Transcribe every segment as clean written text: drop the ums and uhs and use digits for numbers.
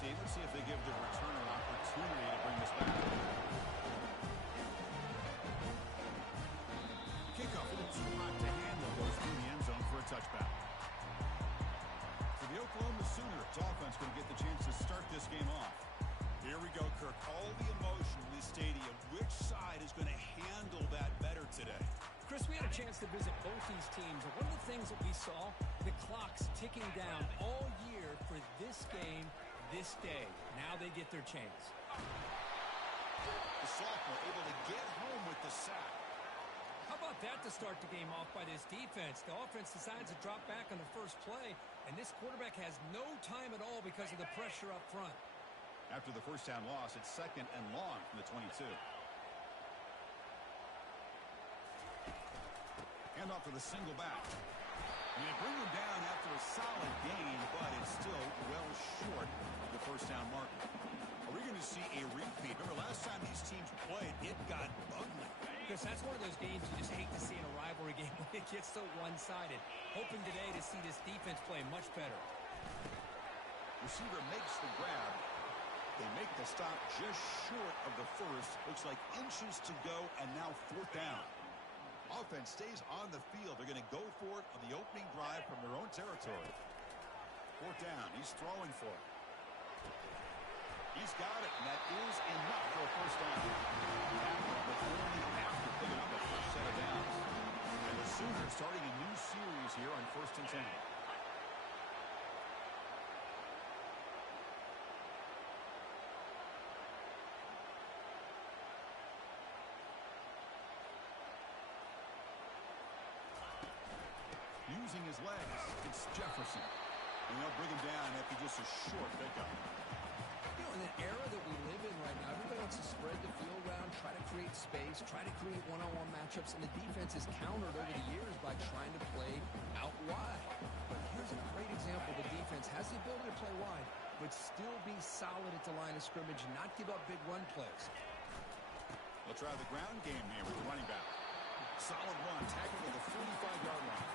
team. Let's see if they give the returner an opportunity to bring this back. Kickoff, a little too hot to handle, goes through the end zone for a touchback. For the Oklahoma Sooners, offense going to get the chance to start this game off. Here we go, Kirk. All the emotion in this stadium. Which side is going to handle that better today? Chris, we had a chance to visit both these teams, and one of the things that we saw, the clock's ticking down all year for this game, this day. Now they get their chance. The sophomore able to get home with the sack. How about that to start the game off by this defense? The offense decides to drop back on the first play, and this quarterback has no time at all because of the pressure up front. After the first down loss, it's 2nd and long from the 22. Hand off to the single back. And they bring him down after a solid gain, but it's still well short of the first down marker. Are we going to see a repeat? Remember, last time these teams played, it got ugly. Chris, that's one of those games you just hate to see in a rivalry game when it gets so one-sided. Hoping today to see this defense play much better. Receiver makes the grab. They make the stop just short of the first. Looks like inches to go, and now 4th down. Offense stays on the field. They're going to go for it on the opening drive from their own territory. 4th down. He's throwing for it. He's got it, and that is enough for a first down. But only after picking up a first set of downs. And the Sooners starting a new series here on 1st and 10. Using his legs, it's Jefferson. And they'll bring him down after just a short pickup. You know, in the era that we live in right now, everybody wants to spread the field around, try to create space, try to create one-on-one matchups, and the defense is countered over the years by trying to play out wide. But here's a great example. The defense has the ability to play wide, but still be solid at the line of scrimmage and not give up big run plays. They'll try the ground game here with the running back. Solid run, tackled at the 45-yard line.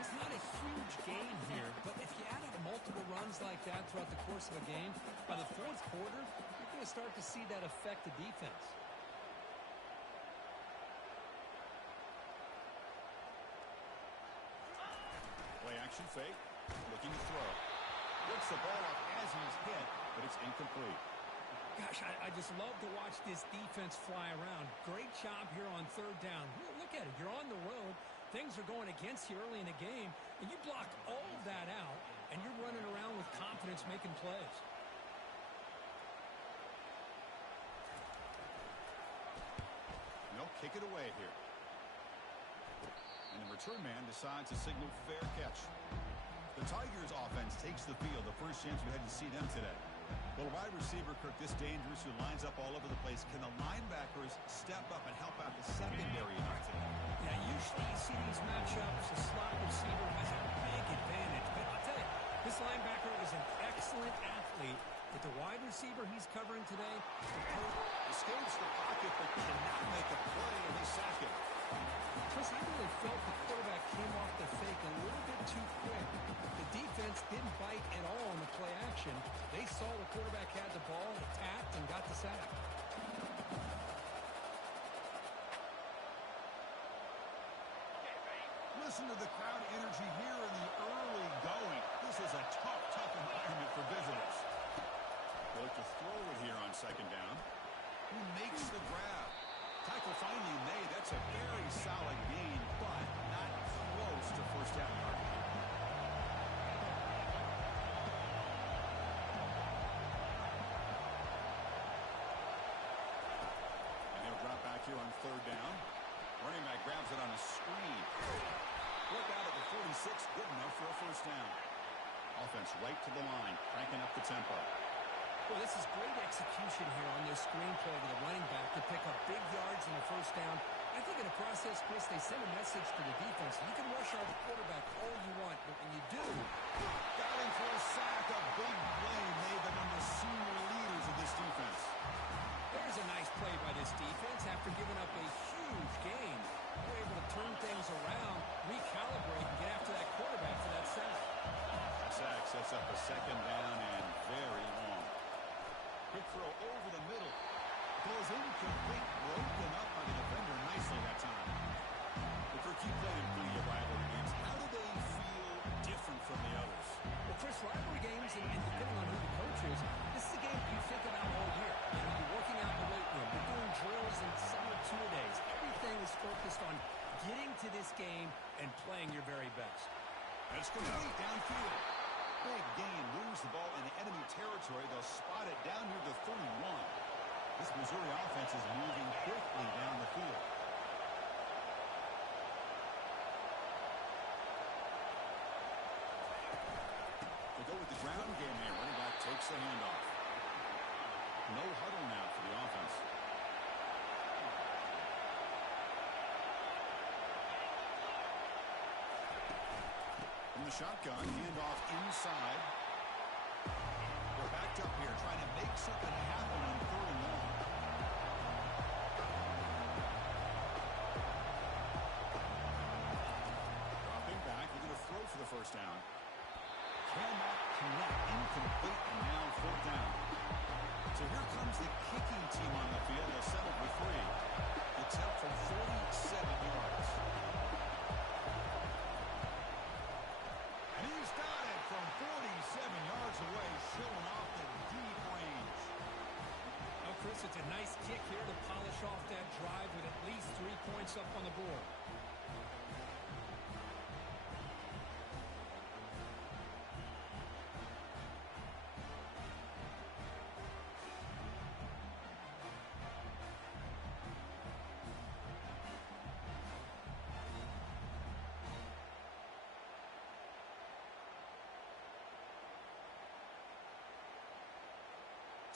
It's not a huge gain here, but if you add up multiple runs like that throughout the course of a game, by the 4th quarter, you're going to start to see that affect the defense. Play action fake, looking to throw. Rips the ball off as he's hit, but it's incomplete. Gosh, I just love to watch this defense fly around. Great job here on 3rd down. Look at it. You're on the road. Things are going against you early in the game, and you block all of that out, and you're running around with confidence making plays. They'll kick it away here. And the return man decides to signal fair catch. The Tigers offense takes the field. The first chance we had to see them today. Well, wide receiver, Kirk, this dangerous, who lines up all over the place. Can the linebackers step up and help out the secondary enough today? Yeah, usually you see these matchups, the slot receiver has a big advantage. But I'll tell you, this linebacker is an excellent athlete. But the wide receiver he's covering today escapes the pocket but cannot make a play, and they sack him. Chris, I really felt the quarterback came off the fake a little bit too quick. The defense didn't bite at all on the play action. They saw the quarterback had the ball, attacked, and got the sack. Listen to the crowd energy here in the early going. This is a tough environment for visitors. They look to throw it here on 2nd down. Who makes the grab? Tackle finally made. That's a very solid gain, but not close to first down yard. And he'll drop back here on 3rd down. Running back grabs it on a screen. Look out at the 46, good enough for a first down. Offense right to the line, cranking up the tempo. Well, this is great execution here on this screen play to the running back to pick up big yards in the first down. I think in the process, Chris, they send a message to the defense. You can rush our quarterback all you want, but when you do, got him for a sack, a big play made them on the senior leaders of this defense. There's a nice play by this defense after giving up a huge gain. They're able to turn things around, recalibrate, and get after that quarterback for that sack. Sack sets up a second down and very long. Quick throw over the middle. Goes incomplete, broken up by the defender nicely that time. But for keep playing plenty of rivalry games, how do they feel different from the others? Well, Chris, rivalry games, and depending on who the coach is, this is a game you think about all year. You know, you're working out in the weight room. You're doing drills and summer two-a-days. Everything is focused on getting to this game and playing your very best. That's complete downfield. Big gain, lose the ball in enemy territory. They'll spot it down near the 31. This Missouri offense is moving quickly down the field. They go with the ground game here. Running back takes the handoff. No huddle now for the offense. From the shotgun, handoff inside. We're backed up here, trying to make something happen on 3rd and long. Dropping back, we're going to throw for the first down. Cannot connect, incomplete, and now 4th down. So here comes the kicking team on the field. They'll settle for 3. Attempt from 47 yards. And he's got it from 47 yards away, showing off the deep range. Well, Chris, it's a nice kick here to polish off that drive with at least 3 points up on the board.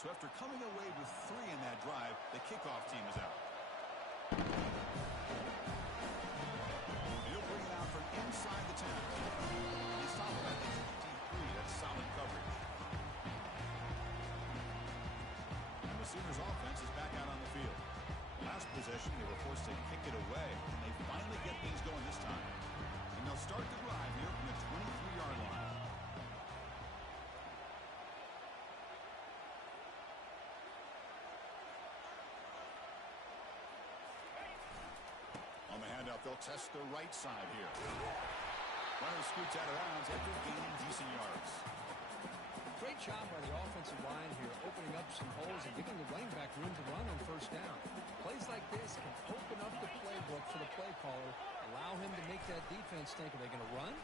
So after coming away with 3 in that drive, the kickoff team is out. He'll bring it out from inside the 10. He's stopped at the 23. That's solid coverage. And the Sooners offense is back out on the field. Last possession, they were forced to kick it away, and they finally get things going this time. And they'll start the drive here from the 23-yard line. On the handoff, they'll test the right side here. Runner scoots out of bounds after gaining decent yards. Great job by the offensive line here, opening up some holes and giving the running back room to run on 1st down. Plays like this can open up the playbook for the play caller, allow him to make that defense think, are they going to run?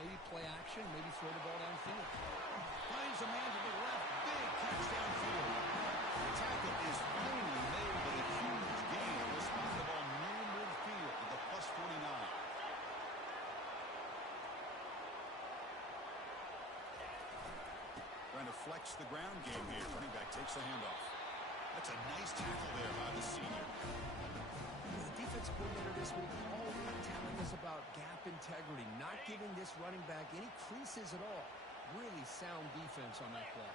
Maybe play action, maybe throw the ball downfield. Finds a man to the left, big catch downfield. The tackle is finally made with a huge gain. Will spot the ball near midfield at the +49. Trying to flex the ground game here. Running back takes the handoff. That's a nice tackle there by the senior. The defensive coordinator this week already telling us about gap integrity, not giving this running back any creases at all. Really sound defense on that play.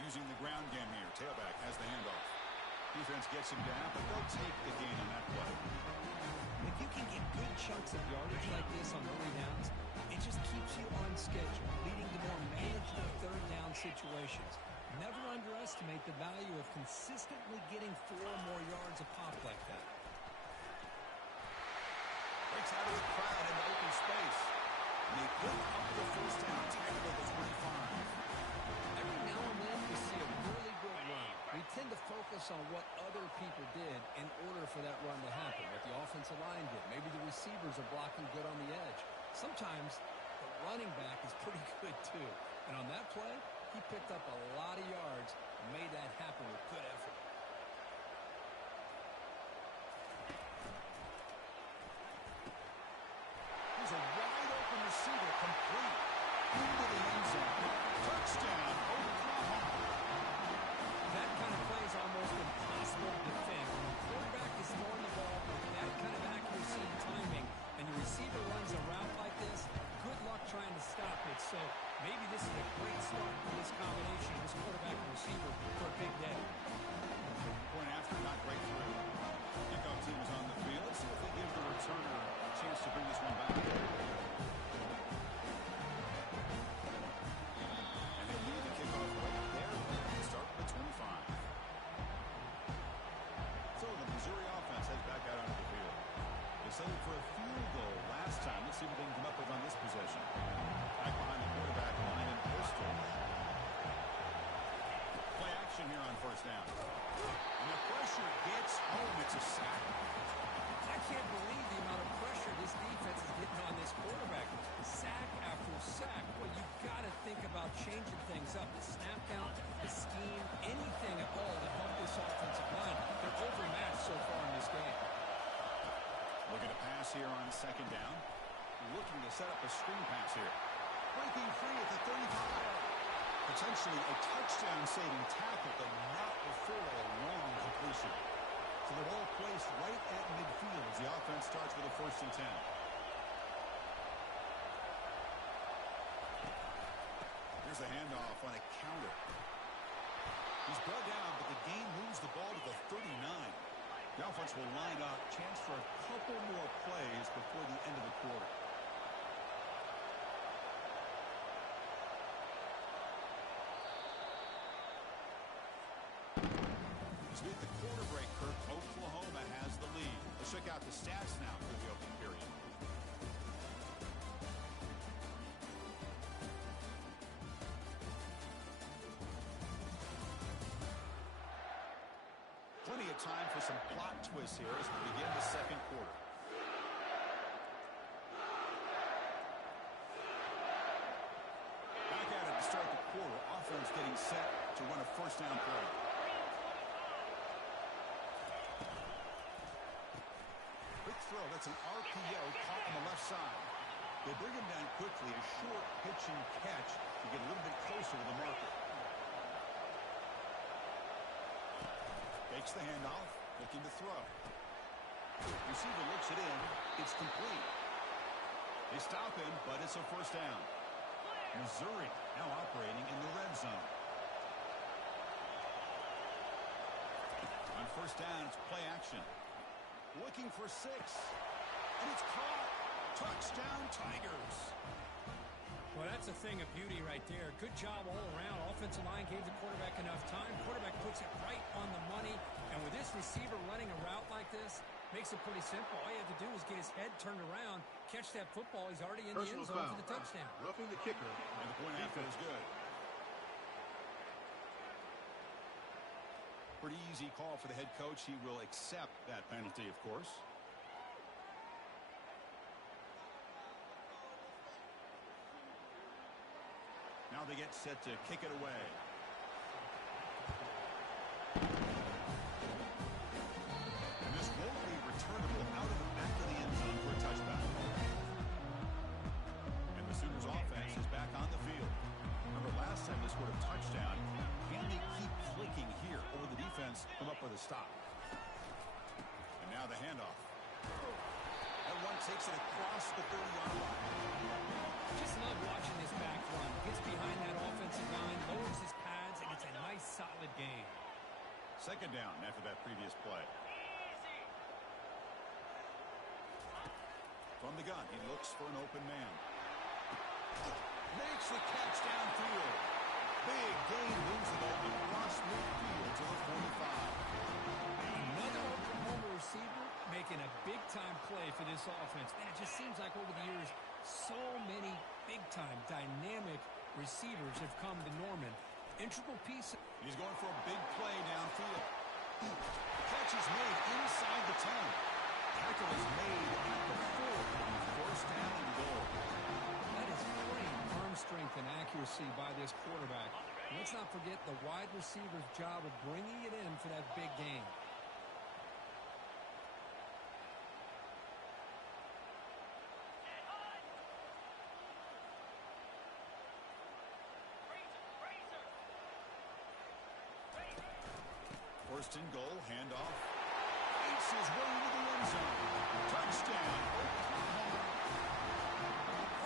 Using the ground game here. Tailback has the handoff. Defense gets him down, but they'll take the gain on that play. If you can get good chunks of yardage like this on early downs, it just keeps you on schedule, leading to more manageable 3rd down situations. Never underestimate the value of consistently getting 4 or more yards a pop like that. Breaks out of the crowd into open space. And they pick up the 1st down, tackle at the 25. Every now and then we see a really good run. We tend to focus on what other people did in order for that run to happen, what the offensive line did. Maybe the receivers are blocking good on the edge. Sometimes the running back is pretty good too. And on that play, he picked up a lot of yards and made that happen with good effort. Here's a wide open receiver, complete into the end zone. Touchdown, Oklahoma. That kind of play is almost impossible to defend. When the quarterback is throwing the ball with that kind of accuracy and timing, and your receiver runs a route like this, good luck trying to stop it. So maybe this is a great start for this combination, this quarterback and receiver, for a big day. this time. Let's see what they can come up with on this possession. Back behind the quarterback line in pistol. Play action here on first down. And the pressure gets home. It's a sack. I can't believe the amount of pressure this defense is getting on this quarterback. Sack after sack. Well, you've got to think about changing things up. The snap count, the scheme, anything at all to help this offensive line. They're overmatched so far in this game. Looking to pass here on second down. Looking to set up a screen pass here. Breaking free at the 35. Potentially a touchdown-saving tackle, but not before a long completion. So the ball placed right at midfield as the offense starts with a 1st and 10. Here's a handoff on a counter. He's brought down, but the game moves the ball to the 39. The offense will line up. Chance for a couple more plays before the end of the quarter. As we hit the quarter break, Kirk, Oklahoma has the lead. Let's check out the stats now for the opening period. Plenty of time for some plot twists here as we begin the second quarter. Back at it to start the quarter. Offense getting set to run a 1st down play. Quick throw. That's an RPO caught on the left side. They bring him down quickly. A short pitch and catch to get a little bit closer to the marker. Takes the handoff, looking to throw. Receiver looks it in. It's complete. They stop him, but it's a 1st down. Missouri now operating in the red zone. On 1st down, it's play action. Looking for 6. And it's caught. Touchdown, Tigers. Well, that's a thing of beauty right there. Good job all around. Offensive line gave the quarterback enough time. Quarterback puts it right on the money. And with this receiver running a route like this, makes it pretty simple. All you have to do is get his head turned around, catch that football. He's already in the end zone for the touchdown. Roughing the kicker. And the point after is good. Pretty easy call for the head coach. He will accept that penalty, of course. Now they get set to kick it away. And this won't be returnable out of the back of the end zone for a touchdown. And the Sooners offense is back on the field. Remember last time they scored a touchdown. Can they keep clicking here, or will the defense come up with a stop? And now the handoff. That one takes it across the 30-yard line. Just love watching this back run. Gets behind that offensive line, lowers his pads, and it's a nice, solid game. 2nd down after that previous play. From the gun, he looks for an open man. Makes the catch downfield. Big gain, moves the ball across midfield to the 45. Another Oklahoma receiver making a big-time play for this offense. Man, it just seems like over the years, so many big-time, dynamic receivers have come to Norman. Integral piece. He's going for a big play downfield. Catch is made inside the 10. Tackle is made at the 4. 1st down and goal. That is great arm strength and accuracy by this quarterback. Let's not forget the wide receiver's job of bringing it in for that big game. First and goal, handoff. Ace his way into the end zone. Touchdown, Oklahoma.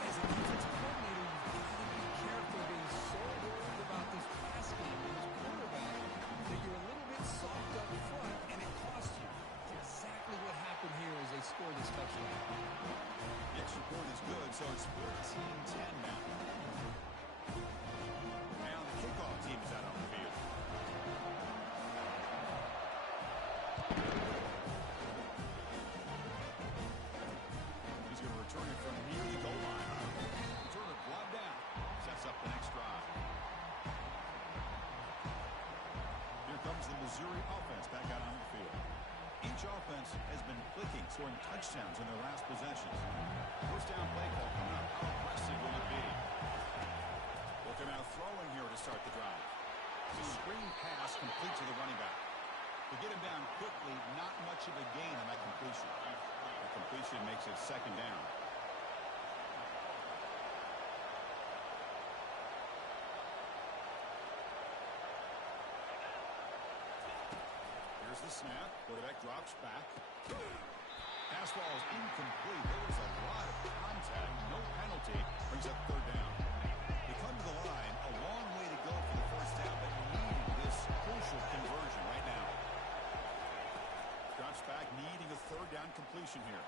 As a defensive coordinator, you've got to be careful being so worried about this pass game and this quarterback that you're a little bit soft up front, and it costs you. That's exactly what happened here as they scored this touchdown. The extra point is good, so it's 14-10 now. Now the kickoff team is out on the field. He's going to return it from Missouri offense back out on the field. Each offense has been clicking, scoring touchdowns in their last possessions. First down play call coming up. How aggressive will it be? Well, they're now throwing here to start the drive. The screen pass complete to the running back. To get him down quickly, not much of a gain on that completion. The completion makes it second down. Here's the snap. Quarterback drops back. Pass ball is incomplete. There was a lot of contact. No penalty. Brings up third down. They come to the line. A long way to go for the first down, but needing this crucial conversion right now. Drops back, needing a third down completion here.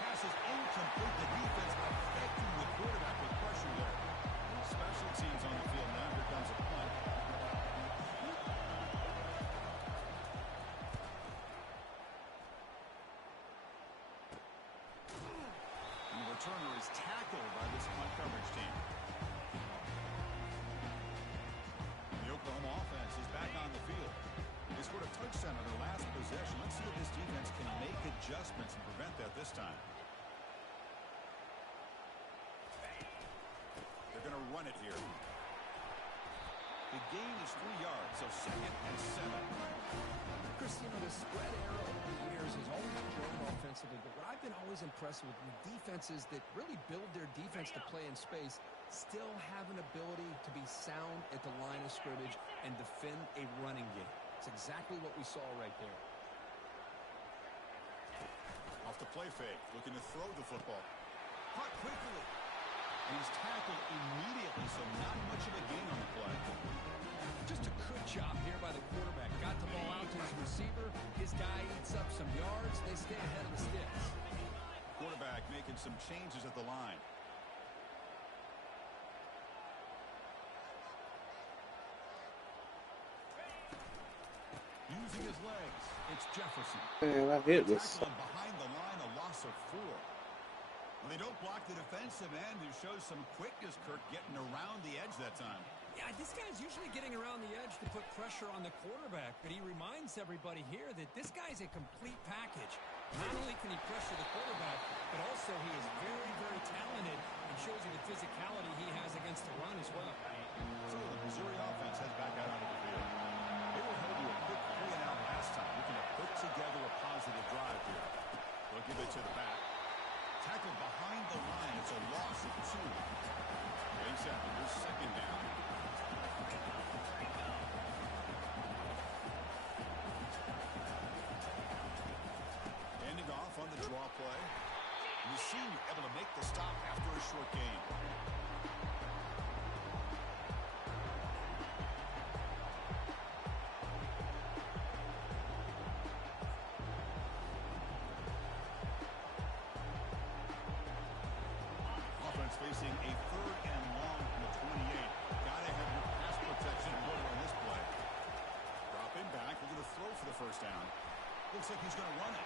Pass is incomplete. The defense affecting the quarterback with pressure there. Special teams on the field now. Here comes a punt. And the returner is tackled by this punt coverage team. The Oklahoma offense is back on the field. They scored a touchdown on their last possession. Let's see if this defense can make adjustments and prevent that this time. They're going to run it here. The gain is 3 yards, so second and 7. Chris, you know, the spread era over the years has always grown offensively, but what I've been always impressed with defenses that really build their defense to play in space still have an ability to be sound at the line of scrimmage and defend a running game. It's exactly what we saw right there. Off the play fake, looking to throw the football. Caught quickly. And he's tackled immediately, so not much of a gain on the play. Just a good job here by the quarterback. Got the ball out to his receiver. His guy eats up some yards. They stay ahead of the sticks. Quarterback making some changes at the line. Using his legs, it's Jefferson. Man, I hit this. Tackling behind the line, a loss of 4. Well, they don't block the defensive end, who shows some quickness, Kirk, getting around the edge that time. Yeah, this guy's usually getting around the edge to put pressure on the quarterback, but he reminds everybody here that this guy's a complete package. Not only can he pressure the quarterback, but also he is very, very talented and shows you the physicality he has against the run as well. So the Missouri offense heads back out onto the field. They were held to a quick 3-and-out last time, looking to put together a positive drive here. They'll give it to the back. Tackled behind the line. It's a loss of 2. Getting set. Here's second down. Handing off on the draw play. And the senior able to make the stop after a short gain. Facing a 3rd and long from the 28. Got ahead with pass protection order on this play. Dropping back, looking to throw for the first down. Looks like he's going to run it.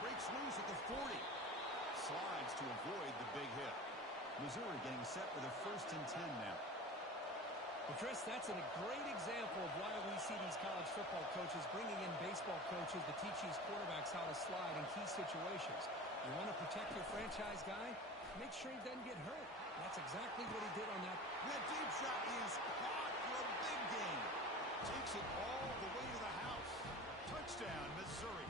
Breaks loose at the 40. Slides to avoid the big hit. Missouri getting set for the 1st and 10 now. Well, Chris, that's a great example of why we see these college football coaches bringing in baseball coaches to teach these quarterbacks how to slide in key situations. You want to protect your franchise guy? Make sure he doesn't get hurt. That's exactly what he did on that. That deep shot is caught for a big gain. Takes it all the way to the house. Touchdown, Missouri.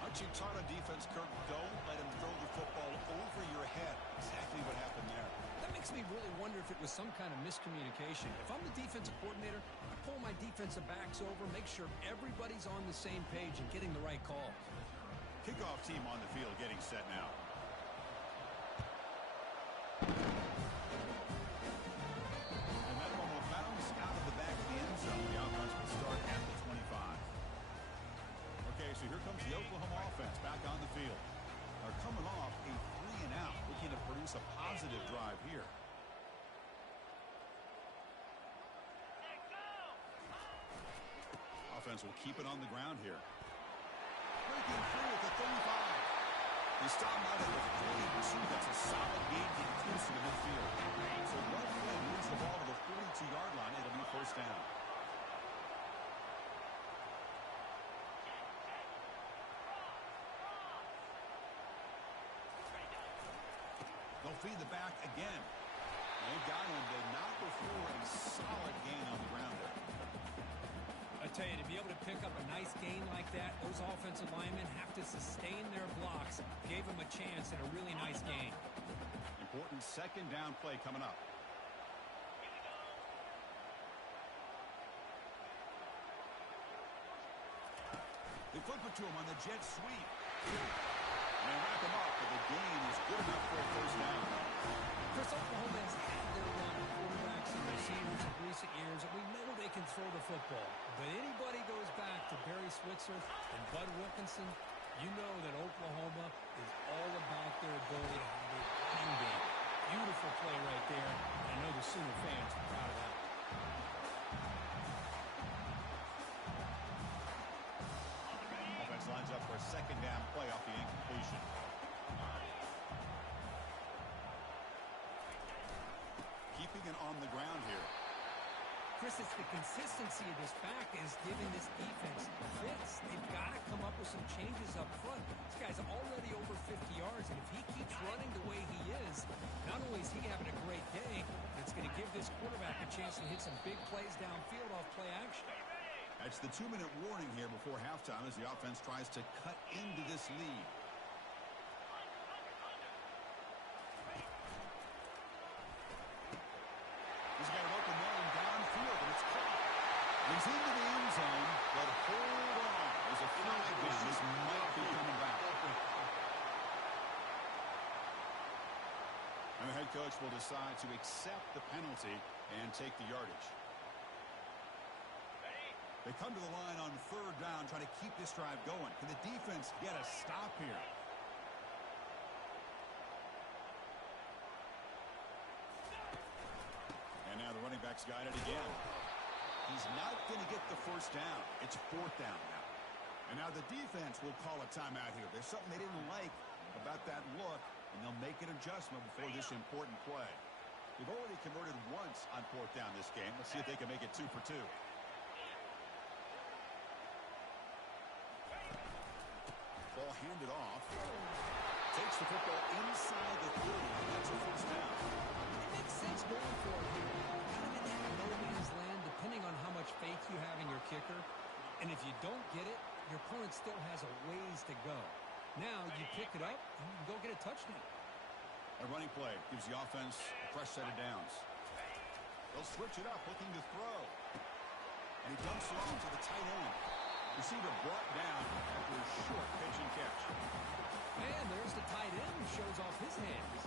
Aren't you taught on defense, Kirk? Don't let him throw the football over your head. Exactly what happened there. That makes me really wonder if it was some kind of miscommunication. If I'm the defensive coordinator, I pull my defensive backs over, make sure everybody's on the same page and getting the right calls. Kickoff team on the field getting set now. And that one will bounce out of the back of the end zone. The offense will start at the 25. Okay, so here comes the Oklahoma offense back on the field. They're coming off a 3-and-out, looking to produce a positive drive here. Offense will keep it on the ground here. Breaking through at the 35. They stop out at the 42. That's a solid gain getting close to the midfield. So one play moves the ball to the 42-yard line. It'll be first down. feed the back again. They got him, but not before a solid gain on the ground there. I tell you, to be able to pick up a nice gain like that, those offensive linemen have to sustain their blocks. Gave him a chance at a really nice gain. Important second down play coming up. They flip it to him on the jet sweep. And they wrap him up, but the gain is good enough for a first down. Chris, Oklahoma has had their run of quarterbacks and receivers in recent years, and we know they can throw the football. But anybody goes back to Barry Switzer and Bud Wilkinson, you know that Oklahoma is all about their ability to have a running game. Beautiful play right there, and I know the Sooner fans are proud of that. Offense lines up for a second down play off the incompletion. Keeping it on the ground here. Chris, it's the consistency of this back is giving this defense fits. They've got to come up with some changes up front. This guy's already over 50 yards, and if he keeps running the way he is, not only is he having a great day, but it's going to give this quarterback a chance to hit some big plays downfield off play action. That's the 2-minute warning here before halftime as the offense tries to cut into this lead. He's got an open man downfield, and it's caught. He's into the end zone, but hold on. There's a flag down. This might be coming back. And the head coach will decide to accept the penalty and take the yardage. They come to the line on third down, trying to keep this drive going. Can the defense get a stop here? And now the running back's got it again. He's not going to get the first down. It's fourth down now. And now the defense will call a timeout here. There's something they didn't like about that look, and they'll make an adjustment before this important play. They've already converted once on fourth down this game. Let's see if they can make it 2 for 2. Ball handed off. Takes the football inside the 30. That's a first down. It makes sense going for it here. Kind of in that no man's land, depending on how much faith you have in your kicker. And if you don't get it, your opponent still has a ways to go. Now you pick it up and you can go get a touchdown. A running play gives the offense a fresh set of downs. They'll switch it up, looking to throw. And he dumps it off to the tight end. Receiver brought down after a short pitch and catch. And there's the tight end who shows off his hands.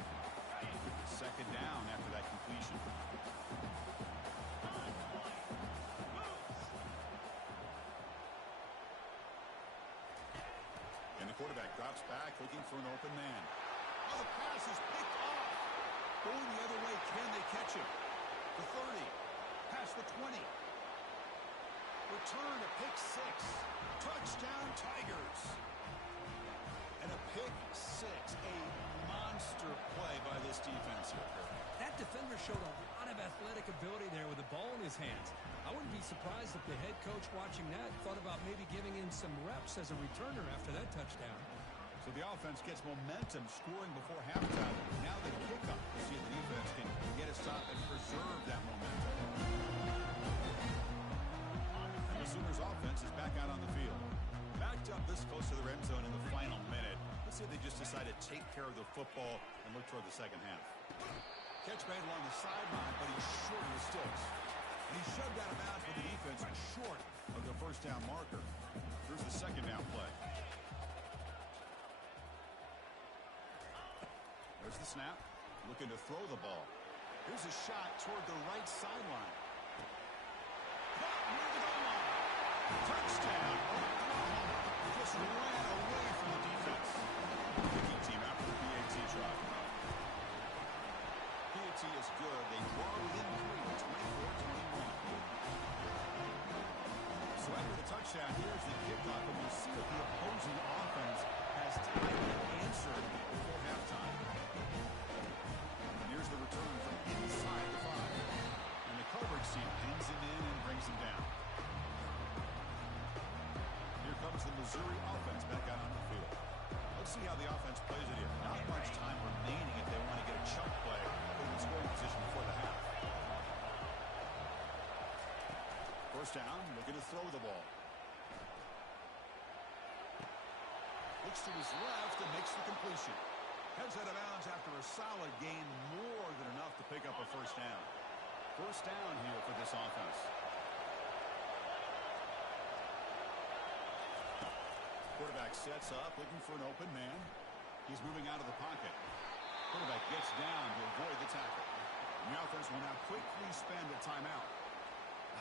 Second down after that completion. And the quarterback drops back, looking for an open man. Oh, the pass is picked off. Going the other way, can they catch him? The 30, past the 20. Return to pick 6. Touchdown Tigers. And a pick 6. A monster play by this defense here. That defender showed a lot of athletic ability there with the ball in his hands. I wouldn't be surprised if the head coach watching that thought about maybe giving him some reps as a returner after that touchdown. So the offense gets momentum, scoring before halftime. Now the kickoff. We'll see if the defense can get a stop and preserve that momentum. And the Sooners offense is back out on the field. Backed up this close to the red zone in the final minute. Let's see if they just decide to take care of the football and look toward the second half. Catch made along the sideline, but he's short of the sticks. And he shoved out of bounds with the defense short of the first down marker. Here's the second down play. There's the snap. Looking to throw the ball. Here's a shot toward the right sideline. Caught near the goal line. Touchdown. Oklahoma just ran away from the defense. Kicking team after the PAT try. PAT is good. They draw within 3, 24-21. So after the touchdown, here's the kickoff, and we'll see if the opposing offense has time to answer before halftime. And here's the return from inside the 5. And the coverage team pins him in and brings him down. Here comes the Missouri offense back out on the field. Let's see how the offense plays it here. Not much time remaining if they want to get a chunk fakes to his left and makes the completion. Heads out of bounds after a solid gain, more than enough to pick up a first down. First down here for this offense. Quarterback sets up, looking for an open man. He's moving out of the pocket. Quarterback gets down to avoid the tackle. And the offense will now quickly spend a timeout.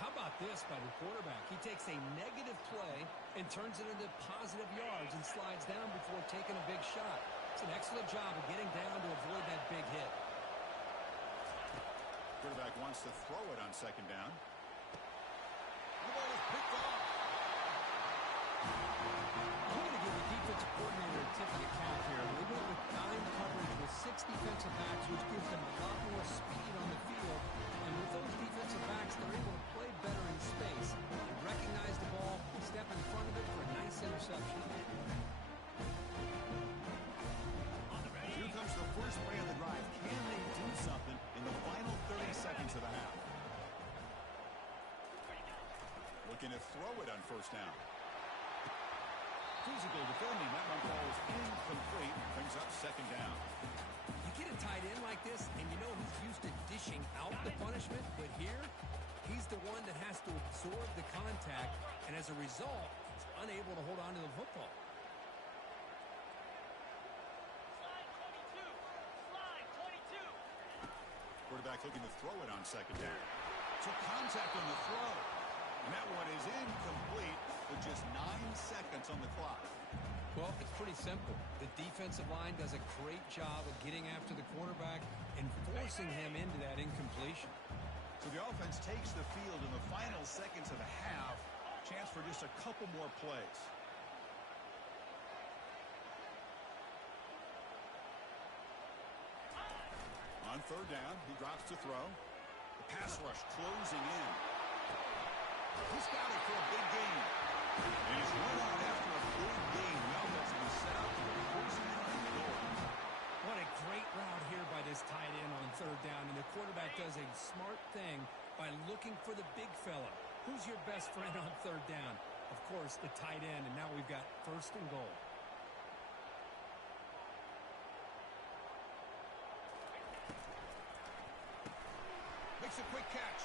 How about this by the quarterback? He takes a negative play and turns it into positive yards and slides down before taking a big shot. It's an excellent job of getting down to avoid that big hit. Quarterback wants to throw it on second down. The ball is picked off. I'm going to give the defensive coordinator a tip of the cap here. They went with dime coverage with 6 defensive backs, which gives them a lot more speed on the field. And with those defensive backs, they're able to play better in space. They recognize the ball, step in front of it for a nice interception. Here comes the first play of the drive. Can they do something in the final 30 seconds of the half? Looking to throw it on first down. Physical defending. That one falls incomplete. Brings up second down. You get a tight end like this, and you know he's used to dishing out the punishment, but here, he's the one that has to absorb the contact, and as a result, he's unable to hold on to the football. Slide 22. Quarterback looking to throw it on second down. Took contact on the throw. And that one is incomplete with just 9 seconds on the clock. Well, it's pretty simple. The defensive line does a great job of getting after the quarterback and forcing him into that incompletion. So the offense takes the field in the final seconds of the half. Chance for just a couple more plays. On third down, he drops to throw. The pass rush closing in. He's got it for a big gain. And he's run out after a big gain. The offense will be set up for the first down and goal. What a great route here by this tight end on third down. And the quarterback does a smart thing by looking for the big fella. Who's your best friend on third down? Of course, the tight end. And now we've got first and goal. Makes a quick catch.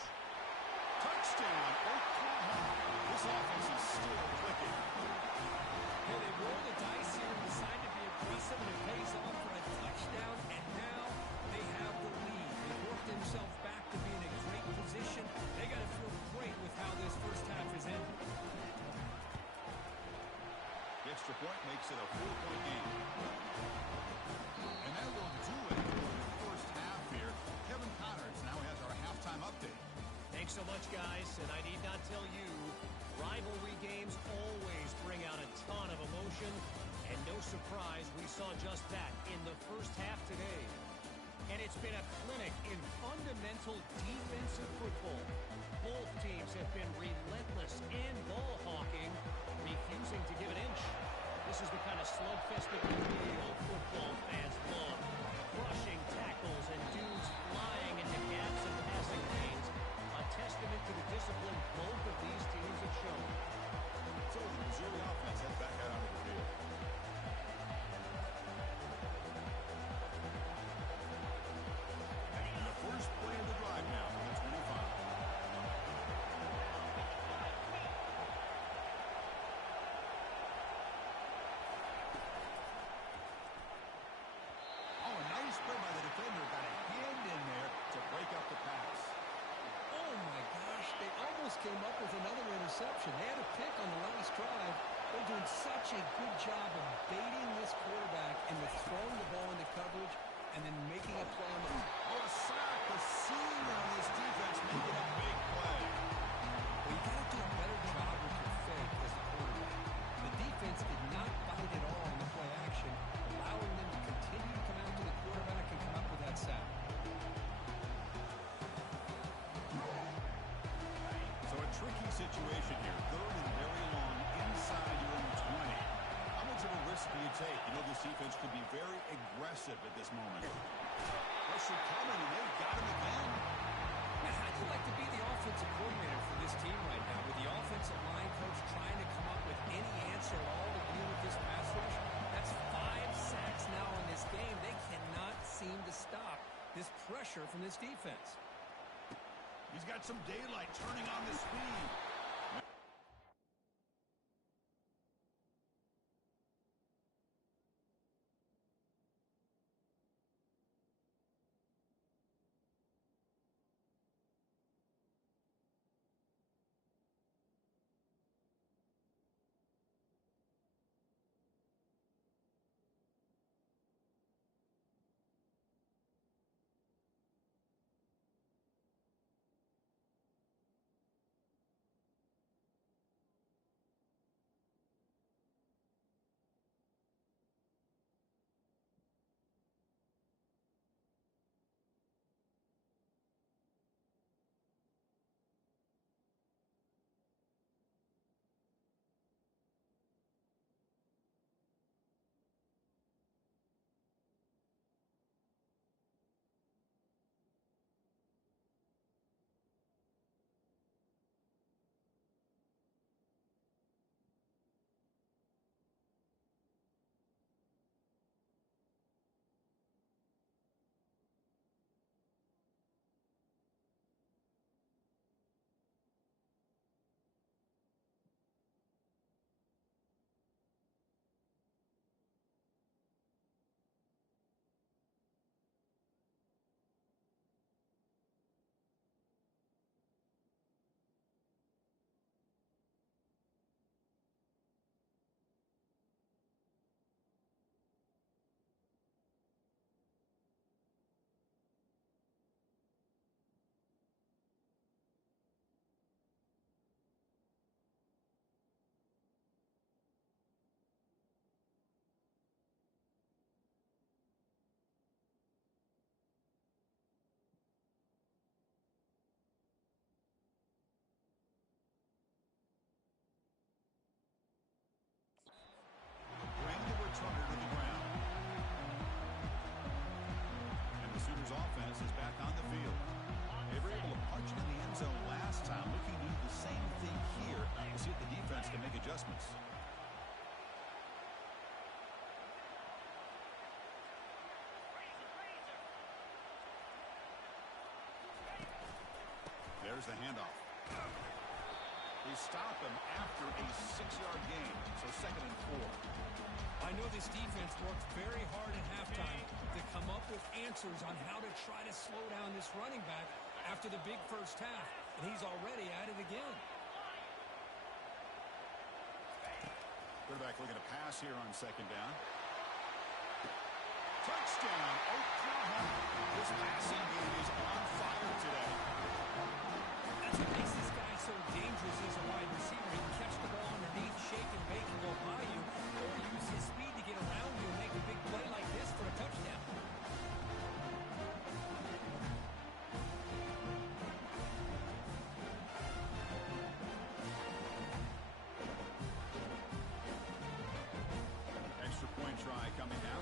Touchdown, Oklahoma. This offense is still clicking. Hey, they roll the dice here and decide to be aggressive, and it pays off for a touchdown, and now they have the lead. They've worked themselves back to be in a great position. They got to feel great with how this first half is ended. The extra point makes it a 4-point game. And that will do it for the first half here. Kevin Connors now has our halftime update. Thanks so much, guys. And I need not tell you, rivalry games always bring out a ton of emotion. And no surprise, we saw just that in the first half today. And it's been a clinic in fundamental defensive football. Both teams have been relentless and ball hawking, refusing to give an inch. This is the kind of slugfest that real football fans love. Crushing tackles and dudes flying into gaps and passing lanes. A testament to the discipline both of these teams have shown. So the Missouri offense heads back out onto the field. And the first play of the drive now from the 25. Oh, a nice play by the defender. Got a hand in there to break up the pass. Oh, my gosh. They almost came up with another interception. They had a pick on the last drive. They're doing such a good job of baiting this quarterback into throwing the ball into coverage and then making a play on the... Oh, a sack. The senior on this defense making a big play. Well, you got to do a better job with your fake as a quarterback. The defense did not bite at all in the play action, allowing them to continue to come out to the quarterback and come up with that sack. So a tricky situation here. Third and very long inside your own 20. How much of a risk do you take? You know this defense could be very aggressive at this moment. Pressure coming, and they've got him again. Now, how do you like to be the offensive coordinator for this team right now with the offensive line coach trying to come up with any answer at all to deal with this pass rush? That's now in this game. They cannot seem to stop this pressure from this defense. He's got some daylight turning on the speed. Offense is back on the field. They were able to punch it in the end zone last time. Looking to do the same thing here to see if the defense can make adjustments. There's the handoff. They stop him after a 6-yard gain, so 2nd and 4. I know this defense worked very hard at halftime to come up with answers on how to try to slow down this running back after the big first half, and he's already at it again. Quarterback looking to pass here on 2nd down. Touchdown, Oklahoma. This passing game is on fire today. That's what makes this guy so dangerous as a wide receiver. He can catch the ball underneath, shake and bake and go by you, or use his speed to get around you and make a big play like this for a touchdown. Extra point try coming now.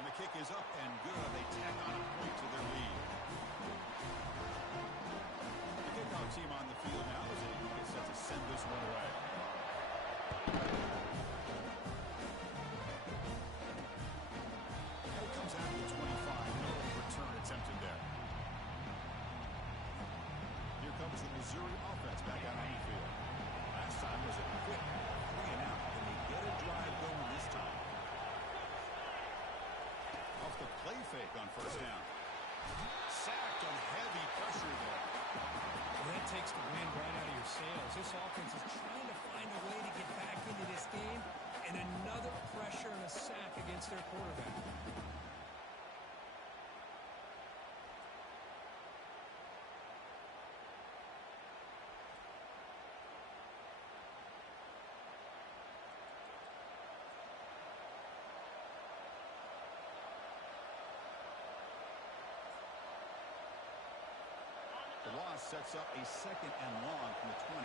And the kick is up and good. They tack on a point to their lead. The kickoff team on the field now as they get set to send this one away. And it comes out to 25. No return attempted there. Here comes the Missouri offense back out on the field. Last time was a quick 3-and-out. Can they get a drive going this time? Off the play fake on 1st down. Sacked on heavy pressure there. Well, that takes the wind right out of your sails. This offense is trying to find a way to get back into this game, and another pressure and a sack against their quarterback. The loss sets up a 2nd and long from the 20.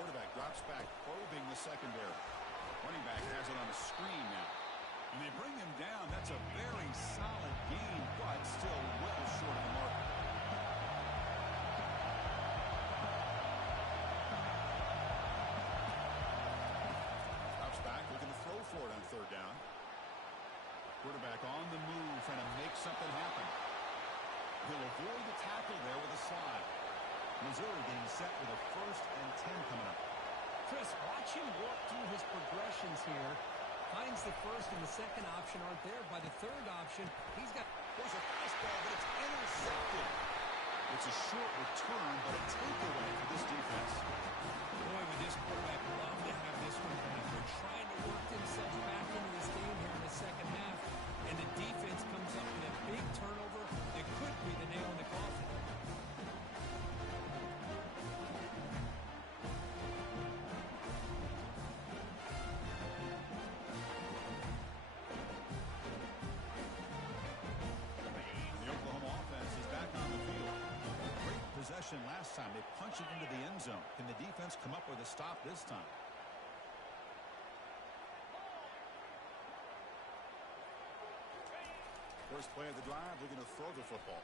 Quarterback drops back, probing the secondary. Running back has it on a screen now. And they bring him down. That's a very solid gain, but still well short of the mark. Missouri getting set with a 1st and 10 coming up. Chris, watch him work through his progressions here. Finds the first and the second option aren't there. By the third option, he's got... There's a fastball, but it's intercepted. It's a short return, but a takeaway for this defense. Boy, would this quarterback love to have this one back. They're trying to work themselves back into this game here in the second half, and the defense comes up with a big turnover that could be the nail in the coffin. Last time they punched it into the end zone. Can the defense come up with a stop this time? First play of the drive, looking to throw the football.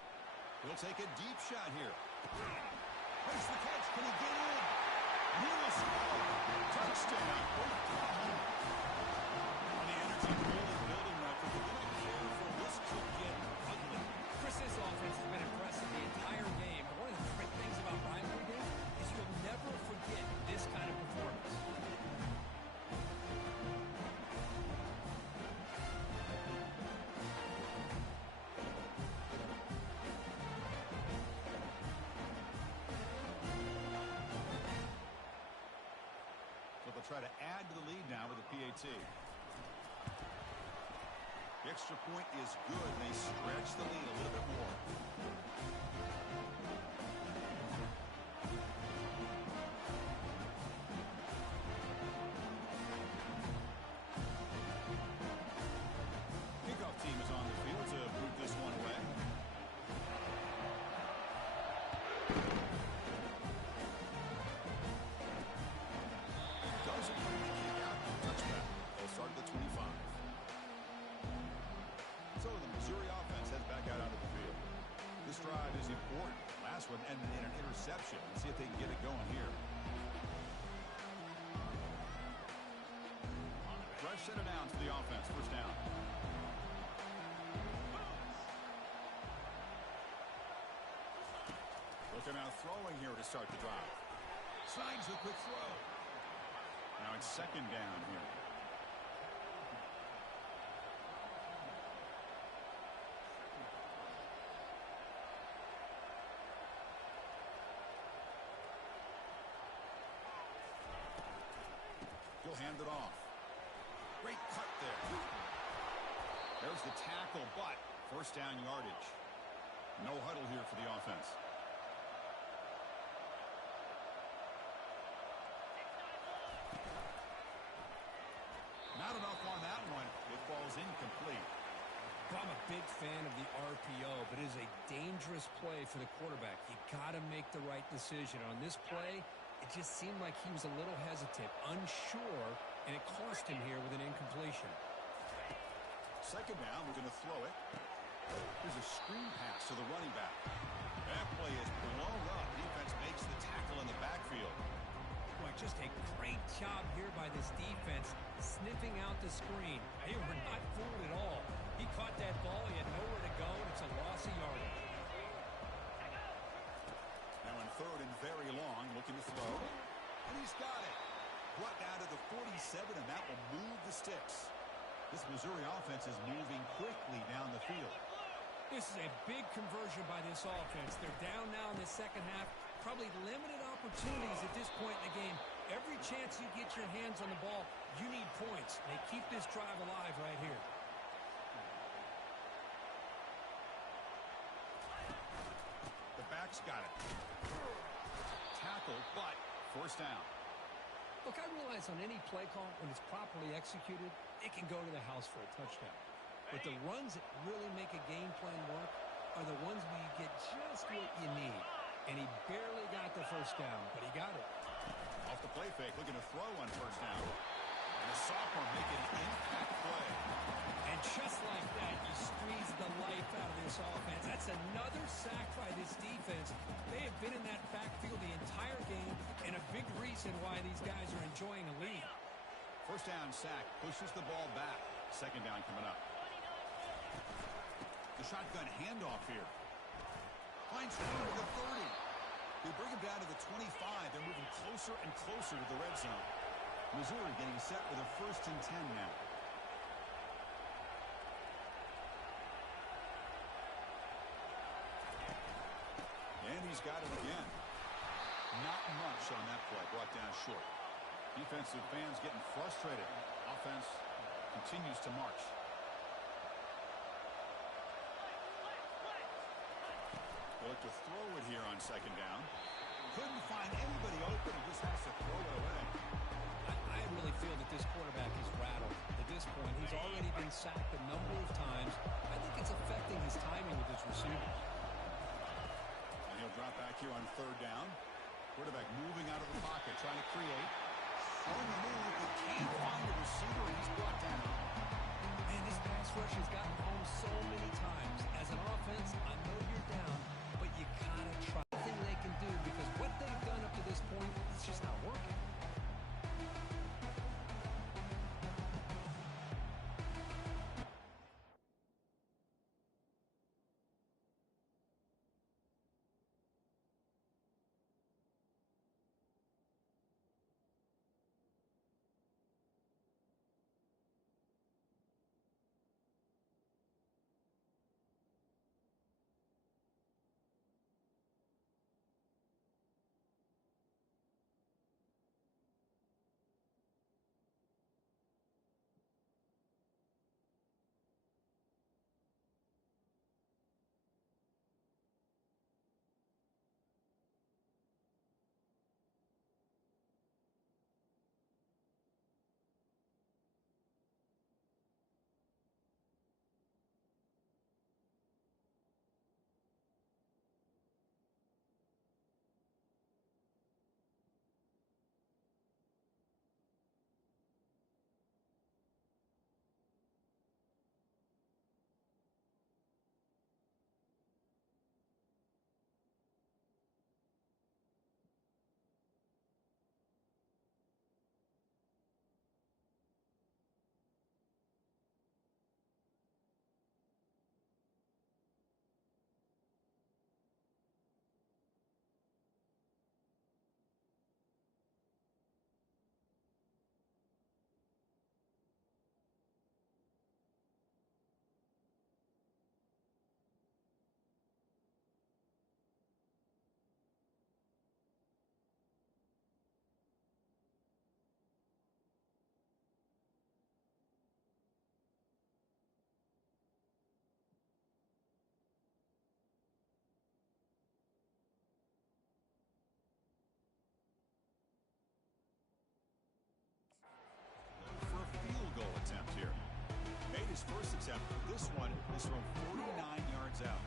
He'll take a deep shot here. Makes the catch. Can he get in? He will score. Touchdown. And the energy really building right for the little care for this could get ugly. Chris, this offense has been impressive the entire game. One of the great things about rivalry games is you'll never forget this kind of performance. So they'll try to add to the lead now with a PAT. The extra point is good. They stretch the lead a little bit more. Kickoff team is on the field to boot this one away. Doesn't bring the kick out. Touchback. They'll start at the 25. So the Missouri offense heads back out onto the field. This drive is important. Last one ended in an interception. Let's see if they can get it going here. Fresh set of downs for the offense. First down. Looking out throwing here to start the drive. Slides the quick throw. Now it's second down here. He'll hand it off. Great cut there. There's the tackle, but first down yardage. No huddle here for the offense. Not enough on that one. It falls incomplete. Well, I'm a big fan of the RPO, but it is a dangerous play for the quarterback. You got to make the right decision. On this play, it just seemed like he was a little hesitant, unsure, and it cost him here with an incompletion. Second down, we're going to throw it. Here's a screen pass to the running back. That play is blown up. Defense makes the tackle in the backfield. Boy, just a great job here by this defense, sniffing out the screen. They were not fooled at all. He caught that ball. He had nowhere to go, and it's a loss of yardage. Now in third and very long, looking to throw. And he's got it. Brought down to the 47, and that will move the sticks. This Missouri offense is moving quickly down the field. This is a big conversion by this offense. They're down now in the second half. Probably limited opportunities at this point in the game. Every chance you get your hands on the ball, you need points. They keep this drive alive right here. The back's got it. Tackle, but first down. Look, I realize on any play call, when it's properly executed, it can go to the house for a touchdown. But the runs that really make a game plan work are the ones where you get just what you need. And he barely got the first down, but he got it. Off the play fake, looking to throw on first down. And the sophomore making an impact play. And just like that, you squeeze the life out of this offense. That's another sack by this defense. They have been in that backfield the entire game, and a big reason why these guys are enjoying a lead. First down sack, pushes the ball back. Second down coming up. The shotgun handoff here. Finds room to the 30. They bring him down to the 25. They're moving closer and closer to the red zone. Missouri getting set with a 1st and 10 now. And he's got it again. Not much on that play. Brought down short. Defensive fans getting frustrated. Offense continues to march. They look to throw it here on 2nd down. Couldn't find anybody open and just has to throw it away. I really feel that this quarterback is rattled. At this point, he's already been sacked a number of times. I think it's affecting his timing with his receivers. And he'll drop back here on 3rd down. Quarterback moving out of the pocket, trying to create. On the move, but can't find a receiver, and he's brought down. Man, this pass rush has gotten home so many times. As an offense, I know you're down, but you gotta try everything they can do because what they've done up to this point, it's just not working. For a field goal attempt here. Made his first attempt. This one is from 49 yards out.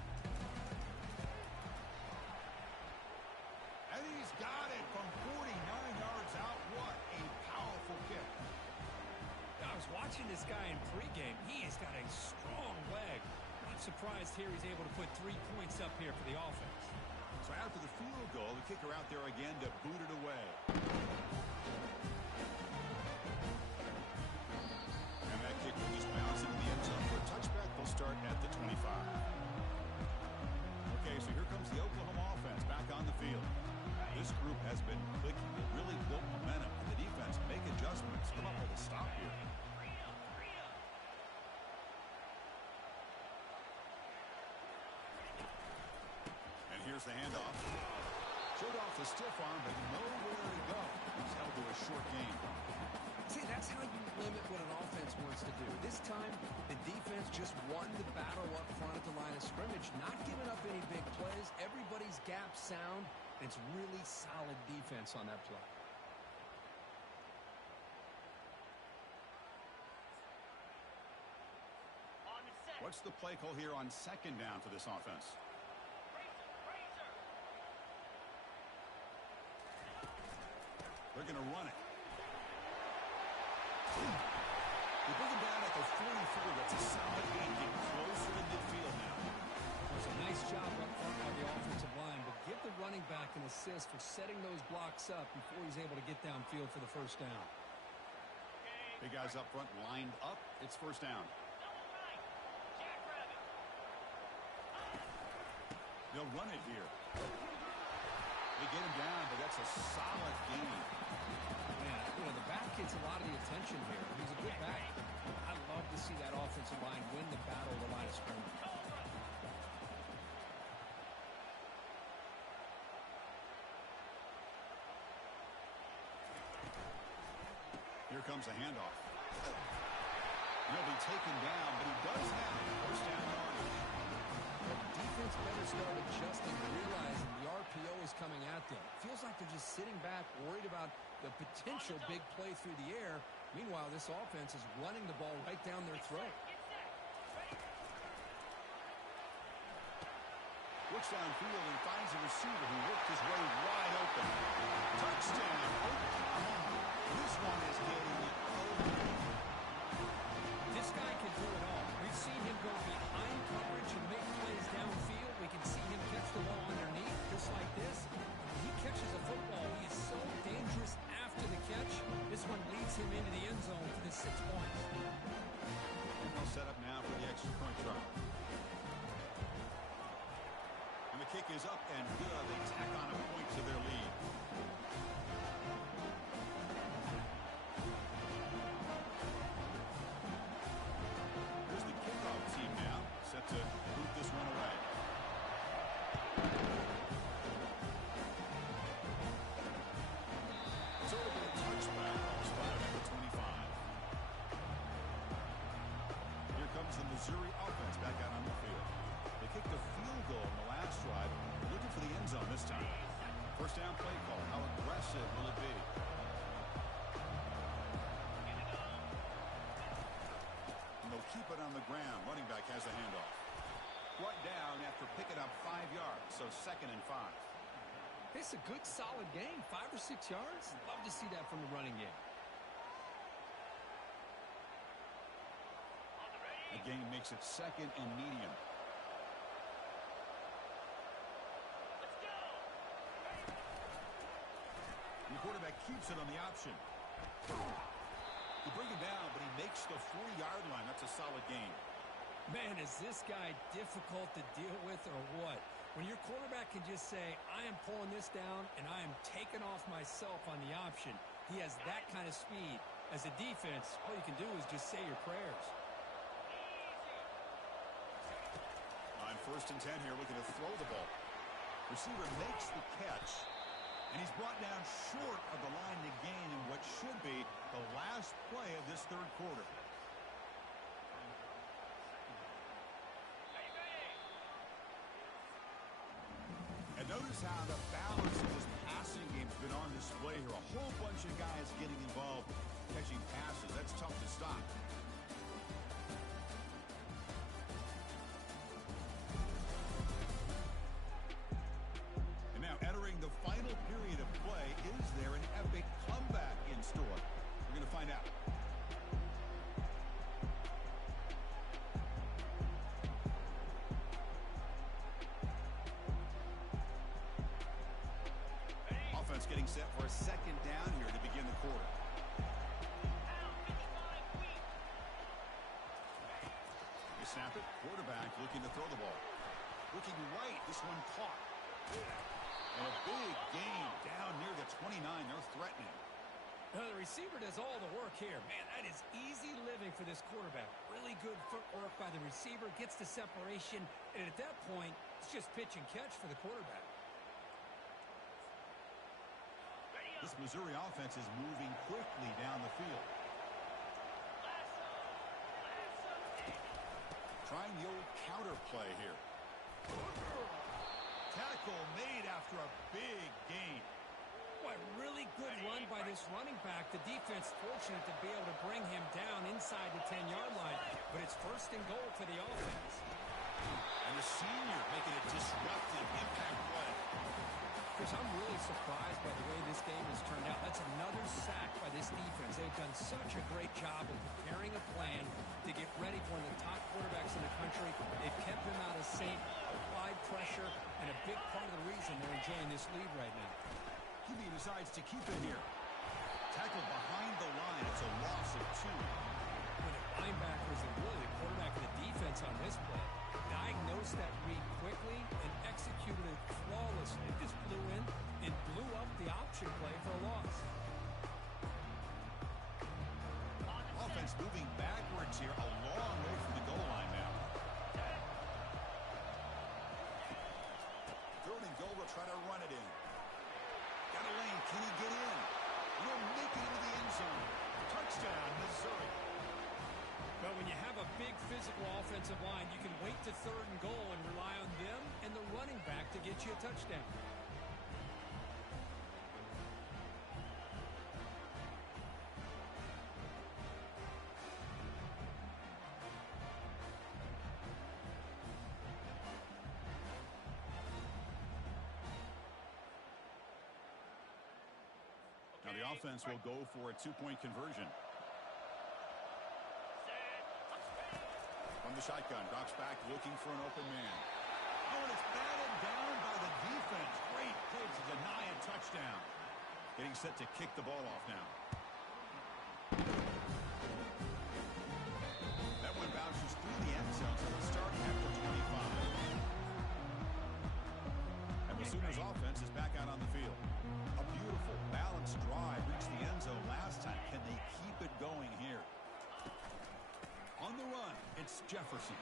And he's got it from 49 yards out. What a powerful kick. I was watching this guy in pregame. He has got a strong leg. Not surprised here he's able to put 3 points up here for the offense. So after the field goal, the kicker out there again to boot it away. And that kick will just bounce into the end zone for a touchback. They'll start at the 25. Okay, so here comes the Oklahoma offense back on the field. This group has been clicking. They really built momentum. And the defense make adjustments. Come up with a stop here. And here's the handoff. Showed off the stiff arm, but nowhere to go. He's held to a short gain. See, that's how you limit what an offense wants to do. This time, the defense just won the battle up front at the line of scrimmage, not giving up any big plays. Everybody's gap sound. It's really solid defense on that play. What's the play call here on 2nd down for this offense? They're going to run it. They bring him down at the 44. That's a solid gain. Get closer to midfield now. It's a nice job up front by the offensive line, but give the running back an assist for setting those blocks up before he's able to get downfield for the 1st down. Big guys up front lined up. It's 1st down. They'll run it here. They get him down, but that's a solid gain. Man, the back gets a lot of the attention here. He's a good back. I love to see that offensive line win the battle of the line of scrimmage. Here comes a handoff. He'll be taken down, but he does have first down yardage. The defense better start adjusting, realizing the RPO is coming at them. Feels like they're just sitting back, worried about the potential big play through the air. Meanwhile, this offense is running the ball right down their throat. Looks downfield and finds a receiver who worked his way wide open. Touchdown, Oklahoma. This one is getting open. This guy can do it all. We've seen him go behind coverage and make plays downfield. We can see him catch the ball underneath, just like this. When he catches a football, he is so dangerous after the catch. This one leads him into the end zone for the 6 points. And they'll set up now for the extra point try. And the kick is up and good. They tack on a point to their lead. Here's the kickoff team now, set to boot this one away. It's over to the touchback on spot number 25. Here comes the Missouri offense back out on the field. They kicked a field goal in the last drive. They're looking for the end zone this time. First down play call. How aggressive will it be? And they'll keep it on the ground. Running back has the handoff. Brought down after picking up 5 yards, so 2nd and 5. It's a good, solid game. 5 or 6 yards. Love to see that from the running game. The game makes it 2nd and medium. And the quarterback keeps it on the option. They bring him down, but he makes the 4-yard line. That's a solid gain. Man, is this guy difficult to deal with or what? When your quarterback can just say, I am pulling this down and I am taking off myself on the option. He has that kind of speed. As a defense, all you can do is just say your prayers. On 1st and 10 here, looking to throw the ball. Receiver makes the catch, and he's brought down short of the line to gain in what should be the last play of this 3rd quarter. And notice how the balance of this passing game has been on display here. A whole bunch of guys getting involved, catching passes. That's tough to stop. And now entering the final period of play, is there an epic comeback in store? We're going to find out. Offense getting set for a 2nd down here to begin the quarter. They snap it. Quarterback looking to throw the ball. Looking right. This one caught. And a big gain down near the 29. They're threatening. Now, the receiver does all the work here. Man, that is easy living for this quarterback. Really good footwork by the receiver. Gets the separation. And at that point, it's just pitch and catch for the quarterback. This Missouri offense is moving quickly down the field. Trying the old counter play here. Tackle made after a big gain. Boy, really good run by this running back. The defense fortunate to be able to bring him down inside the 10-yard line. But it's 1st and goal for the offense. And the senior making a disruptive impact play. Chris, I'm really surprised by the way this game has turned out. That's another sack by this defense. They've done such a great job of preparing a plan to get ready for one of the top quarterbacks in the country. They've kept him out of sync, applied pressure, and a big part of the reason they're enjoying this lead right now. QB decides to keep it here. Tackled behind the line. It's a loss of 2. When a linebackers and really the quarterback of the defense on this play diagnosed that read quickly and executed it flawlessly. It just flew in and blew up the option play for a loss. Offense moving backwards here, a long way from the goal line now. Third and goal, will try to run it in. Got a lane, can he get in? Will make it into the end zone. Touchdown, Missouri. But when you have a big physical offensive line, you can wait to third and goal and rely on them and the running back to get you a touchdown. Now the offense will go for a two-point conversion. From the shotgun, drops back looking for an open man. Oh, and it's batted down by the defense. Great play to deny a touchdown. Getting set to kick the ball off now. That one bounces through the end zone, so they'll start at the 25. And the Sooners offense is back out on the field. A beautiful, balanced drive reached the end zone last time. Can they keep it going here? On the run, it's Jefferson.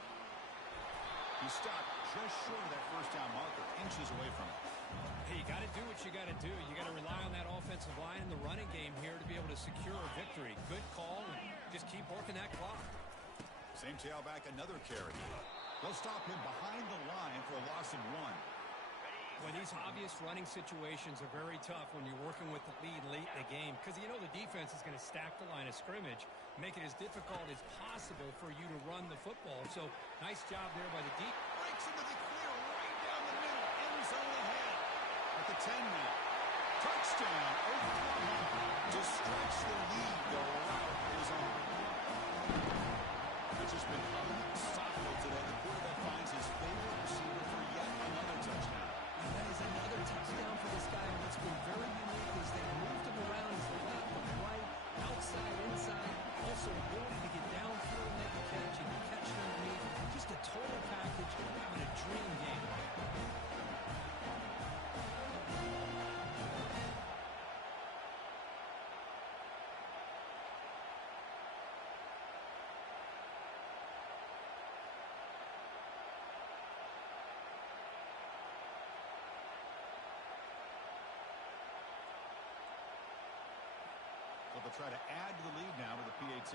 He stopped just short of that first down marker, inches away from it. Hey, you got to do what you got to do. You got to rely on that offensive line in the running game here to be able to secure a victory. Good call, and just keep working that clock. Same tailback, another carry. They'll stop him behind the line for a loss of 1. Well, these obvious running situations are very tough when you're working with the lead late in the game because you know the defense is going to stack the line of scrimmage, make it as difficult as possible for you to run the football. So, nice job there by the deep. Breaks into the clear right down the middle, end zone ahead. At the 10 now. Touchdown, Oklahoma. To stretch the lead, the route is on. It's just been unstoppable today. The quarterback finds his favorite receiver for yet another touchdown. And that is another touchdown for this guy. And what's been very unique is they moved him around his left and right, outside, inside. Also, ability to get downfield and make a catch. He can catch it underneath. Just a total package, having a dream game. So they'll try to add to the lead now with the PAT.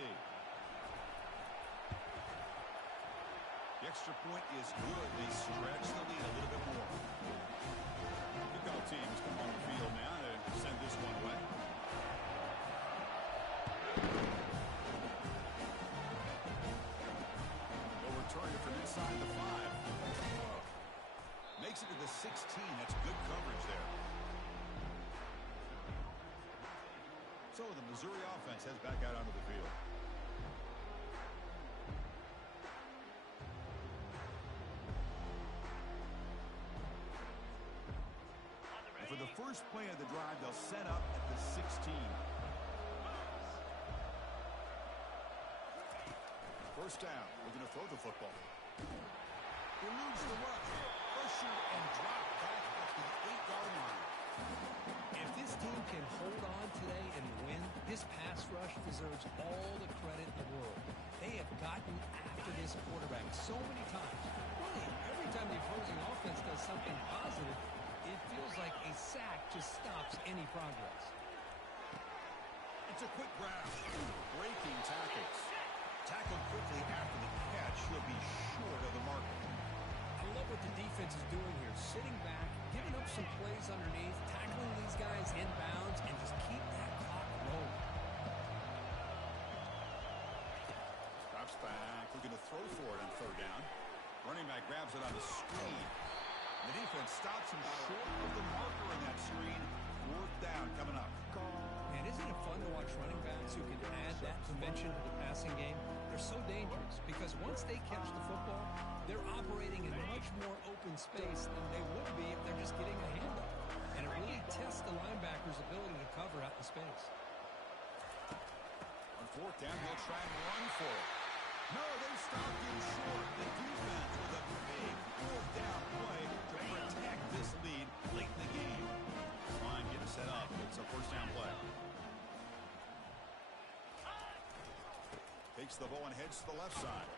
The extra point is good. They stretch the lead a little bit more. A couple teams come on the field now to send this one away. They'll return it from inside the 5. Makes it to the 16. That's good coverage there. So the Missouri offense heads back out onto the field. And for the first play of the drive, they'll set up at the 16. First down, we're going to throw the football. Eludes the rush, pressure and drop back at the 8-yard line. If this team can hold on today and win, this pass rush deserves all the credit in the world. They have gotten after this quarterback so many times. Really, every time the opposing offense does something positive, it feels like a sack just stops any progress. It's a quick grab. Breaking tackles. Tackled quickly after the catch. He'll be short of the marker. I love what the defense is doing here. Sitting back, giving up some plays underneath, tackling these guys inbounds, and just keep that clock rolling. Drops back. Looking to throw for it on third down. Running back grabs it on the screen. The defense stops him short of the marker in that screen. Fourth down coming up. Man, isn't it fun to watch running backs who can add that dimension to the passing game? They're so dangerous because once they catch the football, they're operating in much more open space than they would be if they're just getting a handoff. And it really tests the linebacker's ability to cover out in space. On fourth down, he'll try and run for it. No, they stopped him short. The defense with a big fourth down play to protect this lead late in the game. Line getting set up. It's a first down play. Takes the ball and heads to the left side.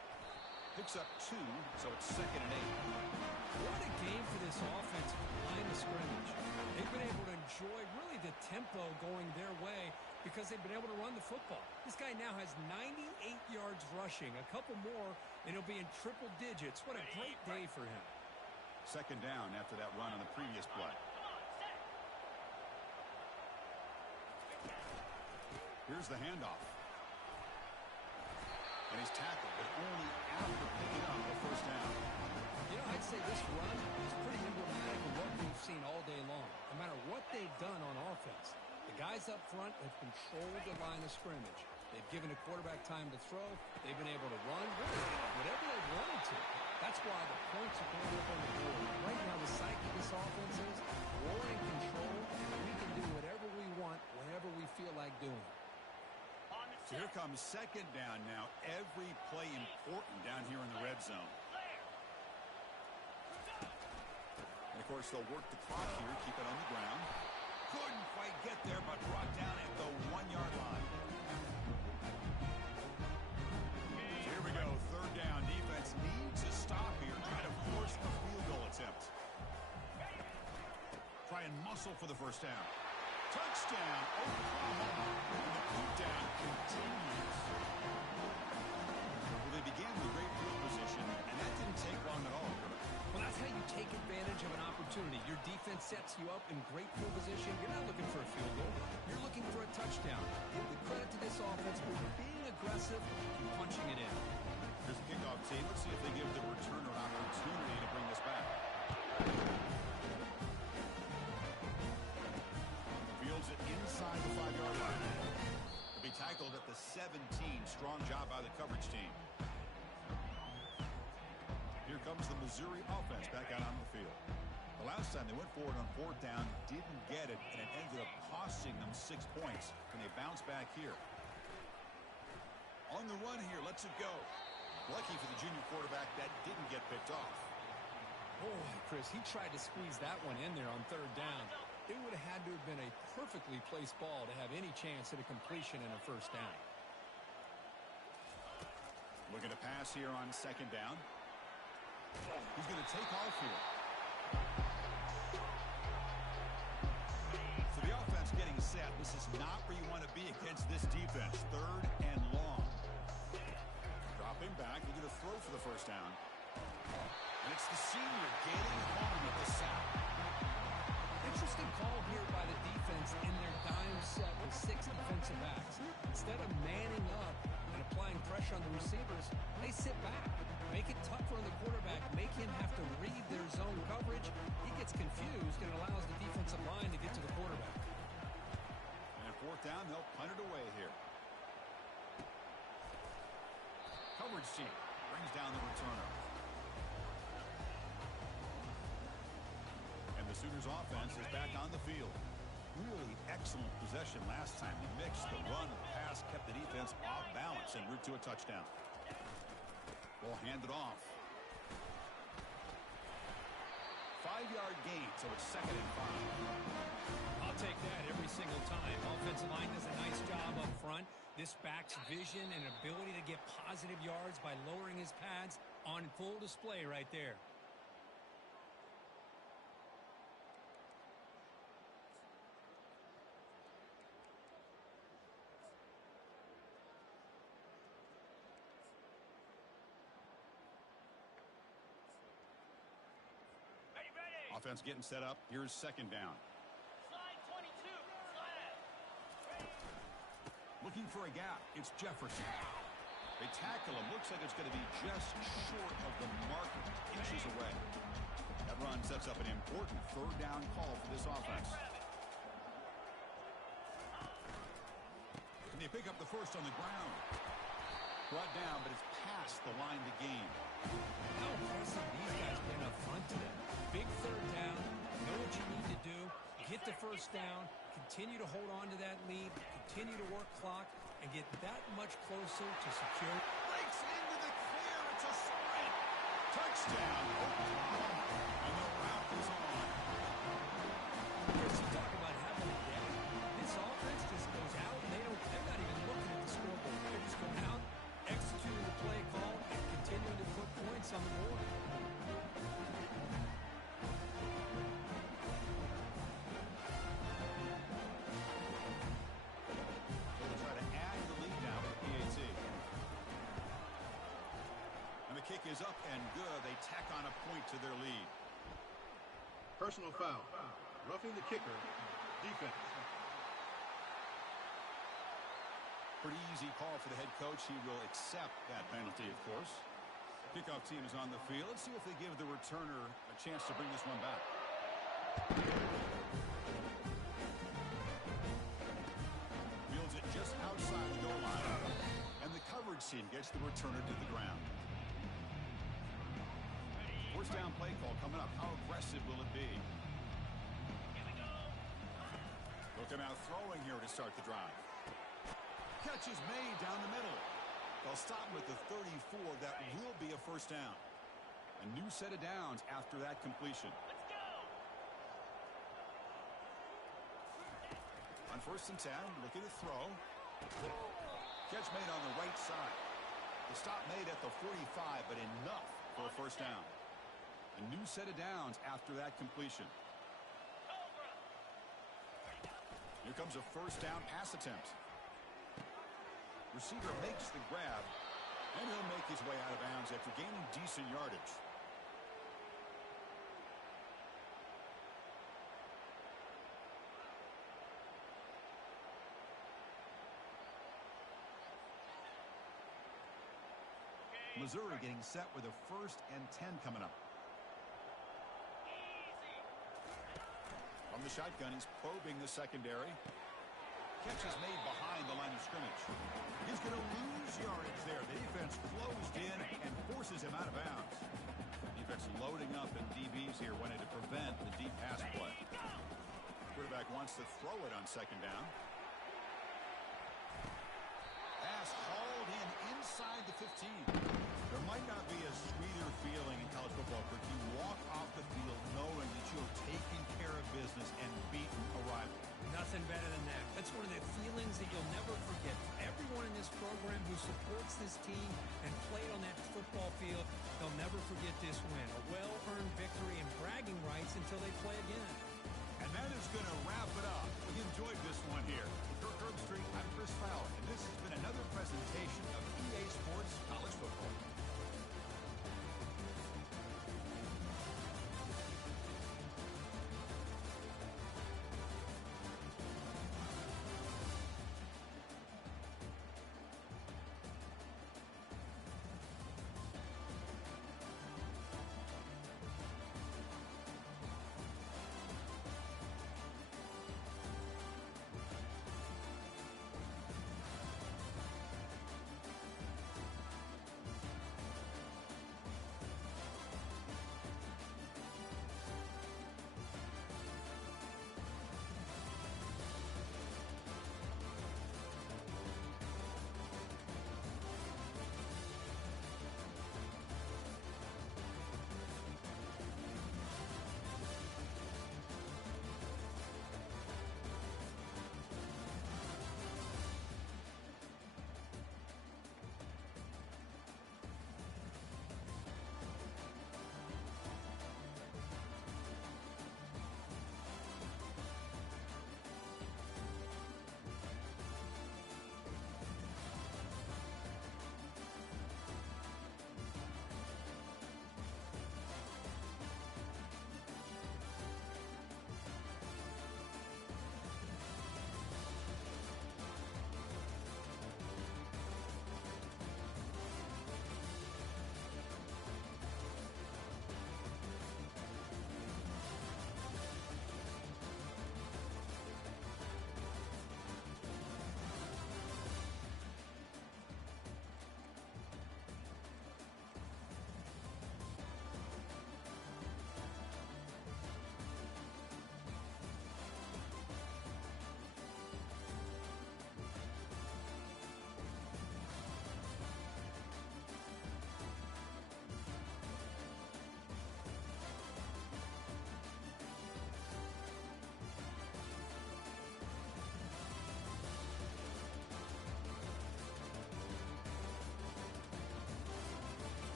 Picks up 2, so it's 2nd and 8. What a game for this offense behind the scrimmage. They've been able to enjoy really the tempo going their way because they've been able to run the football. This guy now has 98 yards rushing. A couple more, and he'll be in triple digits. What a great day for him. 2nd down after that run on the previous play. Here's the handoff. And he's tackled, but only after picking up the first down. You know, I'd say this run is pretty emblematic of what we've seen all day long. No matter what they've done on offense, the guys up front have controlled the line of scrimmage. They've given the quarterback time to throw. They've been able to run whatever they've wanted to. That's why the points are going up on the board. Right now, the psyche of this offense is we're in control. We can do whatever we want, whenever we feel like doing it. So here comes 2nd down now. Every play important down here in the red zone. And, of course, they'll work the clock here, keep it on the ground. Couldn't quite get there, but brought down at the 1-yard line. So here we go, 3rd down. Defense needs a stop here. Try to force a field goal attempt. Try and muscle for the first down. Touchdown, Oklahoma. And the beat down continues. Well, they began with great field position, and that didn't take long at all. Well, that's how you take advantage of an opportunity. Your defense sets you up in great field position. You're not looking for a field goal. You're looking for a touchdown. Give the credit to this offense for being aggressive and punching it in. Here's the kickoff team. Let's see if they give the returner an opportunity to bring this back. Fields it inside the 5-yard line. He'll be tackled at the 17. Strong job by the coverage team. Here comes the Missouri offense back out on the field. The last time they went forward on 4th down, didn't get it, and it ended up costing them 6 points. And they bounce back here. On the run here, lets it go. Lucky for the junior quarterback, that didn't get picked off. Boy, Chris, he tried to squeeze that one in there on 3rd down. It would have had to have been a perfectly placed ball to have any chance at a completion and a first down. Looking to pass here on 2nd down. He's going to take off here. So the offense getting set. This is not where you want to be against this defense. 3rd and long. Dropping back. He's going to throw for the first down. And it's the senior getting home with the sack. Interesting call here by the defense in their dime set with 6 defensive backs. Instead of manning up and applying pressure on the receivers, they sit back. Make it tougher on the quarterback. Make him have to read their zone coverage. He gets confused and allows the defensive line to get to the quarterback. And 4th down, they'll punt it away here. Coverage team brings down the returner. And the Sooners offense is back on the field. Really excellent possession last time. They mixed the run and pass, kept the defense off balance en route to a touchdown. Ball handed off. 5-yard gain, so it's 2nd and 5. I'll take that every single time. Offensive line does a nice job up front. This back's vision and ability to get positive yards by lowering his pads on full display right there. Offense getting set up. Here's 2nd down. Slide 22. Slide. Looking for a gap. It's Jefferson. They tackle him. Looks like it's going to be just short of the mark, inches away. That run sets up an important 3rd down call for this offense. And they pick up the first on the ground. Brought down, but it's past the line to gain. How impressive these guys been up front today. Big 3rd down. Know what you need to do. Get the first down. Continue to hold on to that lead. Continue to work clock and get that much closer to secure. Breaks into the a sprint. Touchdown, Oklahoma. And the route is on. Chris, you talk about having a day. This offense just goes out, and they're not even looking at the scoreboard. They're just going out, executing the play call, and continuing to put points on the board. They'll try to add the lead now with the PAT. And the kick is up and good. They tack on a point to their lead. Personal foul. Roughing the kicker. Defense. Pretty easy call for the head coach. He will accept that penalty, of course. Kickoff team is on the field. Let's see if they give the returner a chance to bring this one back. Fields it just outside the goal line. And the coverage team gets the returner to the ground. First down play call coming up. How aggressive will it be? Looking out throwing here to start the drive. Catch is made down the middle. They'll stop him at the 34. That will be a first down. A new set of downs after that completion. On 1st and 10, looking to throw. Catch made on the right side. The stop made at the 45, but enough for a first down. A new set of downs after that completion. Here comes a first down pass attempt. Receiver makes the grab, and he'll make his way out of bounds after gaining decent yardage. Missouri getting set with a 1st and 10 coming up. From the shotgun, he's probing the secondary. Catch is made behind the line of scrimmage. He's going to lose yardage there. The defense closed in and forces him out of bounds. Defense loading up, and DBs here wanted to prevent the deep pass play. Quarterback wants to throw it on 2nd down. Pass hauled in inside the 15. There might not be a sweeter feeling in college football where you walk off the field knowing that you have taken care of business and beaten a rival. Nothing better than that. That's one of the feelings that you'll never forget. Everyone in this program who supports this team and played on that football field, they'll never forget this win. A well-earned victory and bragging rights until they play again. And that is going to wrap it up. We enjoyed this one here. For Kirk Herbstreit, I'm Chris Fowler, and this has been another presentation of EA Sports College Football.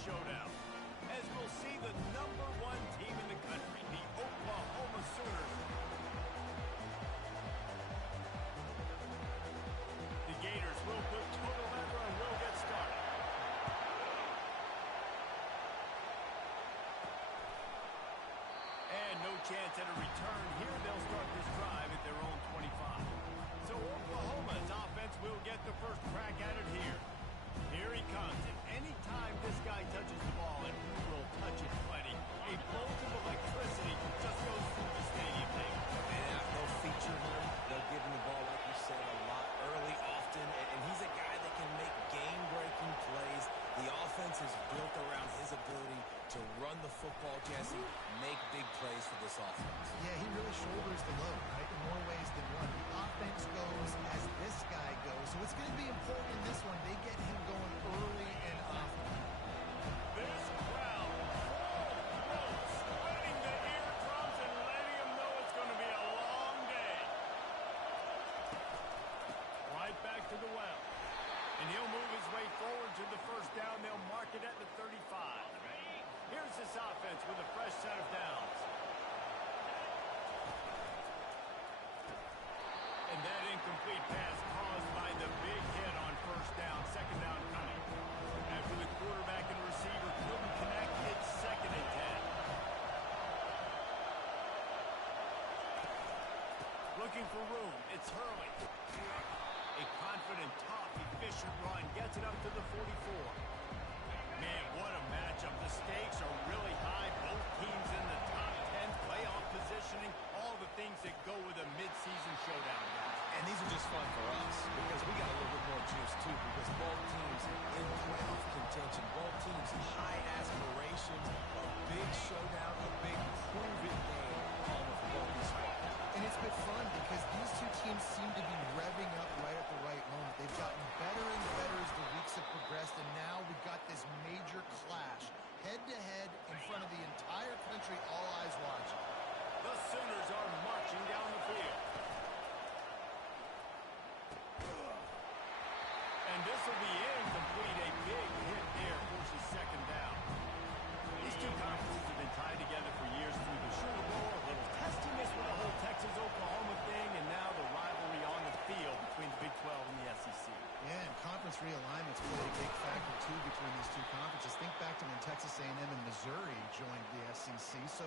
showdown, as we'll see the #1 team in the country, the Oklahoma Sooners. The Gators will put total leather and will get started. And no chance at a return here. They'll start this drive at their own 25. So Oklahoma's offense will get the first crack at it here. Here he comes. And anytime this guy touches the ball, and he will touch it plenty, a bolt of electricity just goes through the stadium. And they'll feature him. They'll give him the ball, like you said, a lot early, often. And he's a guy that can make game-breaking plays. The offense is built around his ability to run the football, Jesse, make big plays for this offense. Yeah, he really shoulders the load, right, in more ways than one. The offense goes as this guy goes. So it's going to be important in this one. They get him going early and often. This crowd, full throat, spreading the eardrums and letting them know it's going to be a long day. Right back to the well. And he'll move his way forward to the first down. They'll mark it at the 35. Here's this offense with a fresh set of downs. And that incomplete pass caused by the big hit on first down. Second down coming. After the quarterback and receiver couldn't connect, it's 2nd and 10. Looking for room. It's Hurley. A confident, tough, efficient run gets it up to the 44. Man, what a matchup. The stakes are really high. Both teams in the top 10, playoff positioning, all the things that go with a midseason showdown. And these are just fun for us because we got a little bit more juice, too, because both teams in playoff contention, both teams high aspirations, a big showdown, a big prove-it game for both these squads. And it's been fun because these two teams seem to be revving up right at the right moment. They've gotten better and better as the weeks have progressed, and now we've got this major clash, head-to-head in front of the entire country, all eyes watching. The Sooners are marching down the field. And this will be incomplete. A big hit there forces second down. These two conferences have been tied together for years through the Sugar Bowl, a little testiness with the whole Texas-Oklahoma thing, and now the rivalry on the field between the Big 12 and the SEC. Yeah, and conference realignments played a big factor, too, between these two conferences. Think back to when Texas A&M and Missouri joined the SEC. So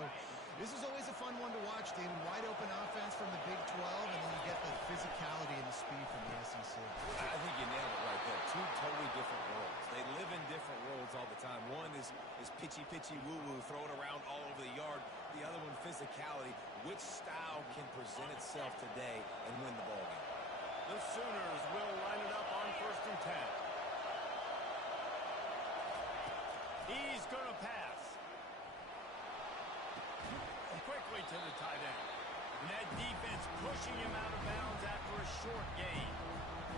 this is always a fun one to watch, David. Wide open offense from the Big 12, and then you get the physicality and the speed from the SEC. I think you nailed it right there. Two totally different worlds. They live in different worlds all the time. One is pitchy, woo-woo, throw it around all over the yard. The other one, physicality. Which style can present itself today and win the ball game? The Sooners will line it up on 1st and 10. He's going to pass. Quickly to the tight end. And that defense pushing him out of bounds after a short gain.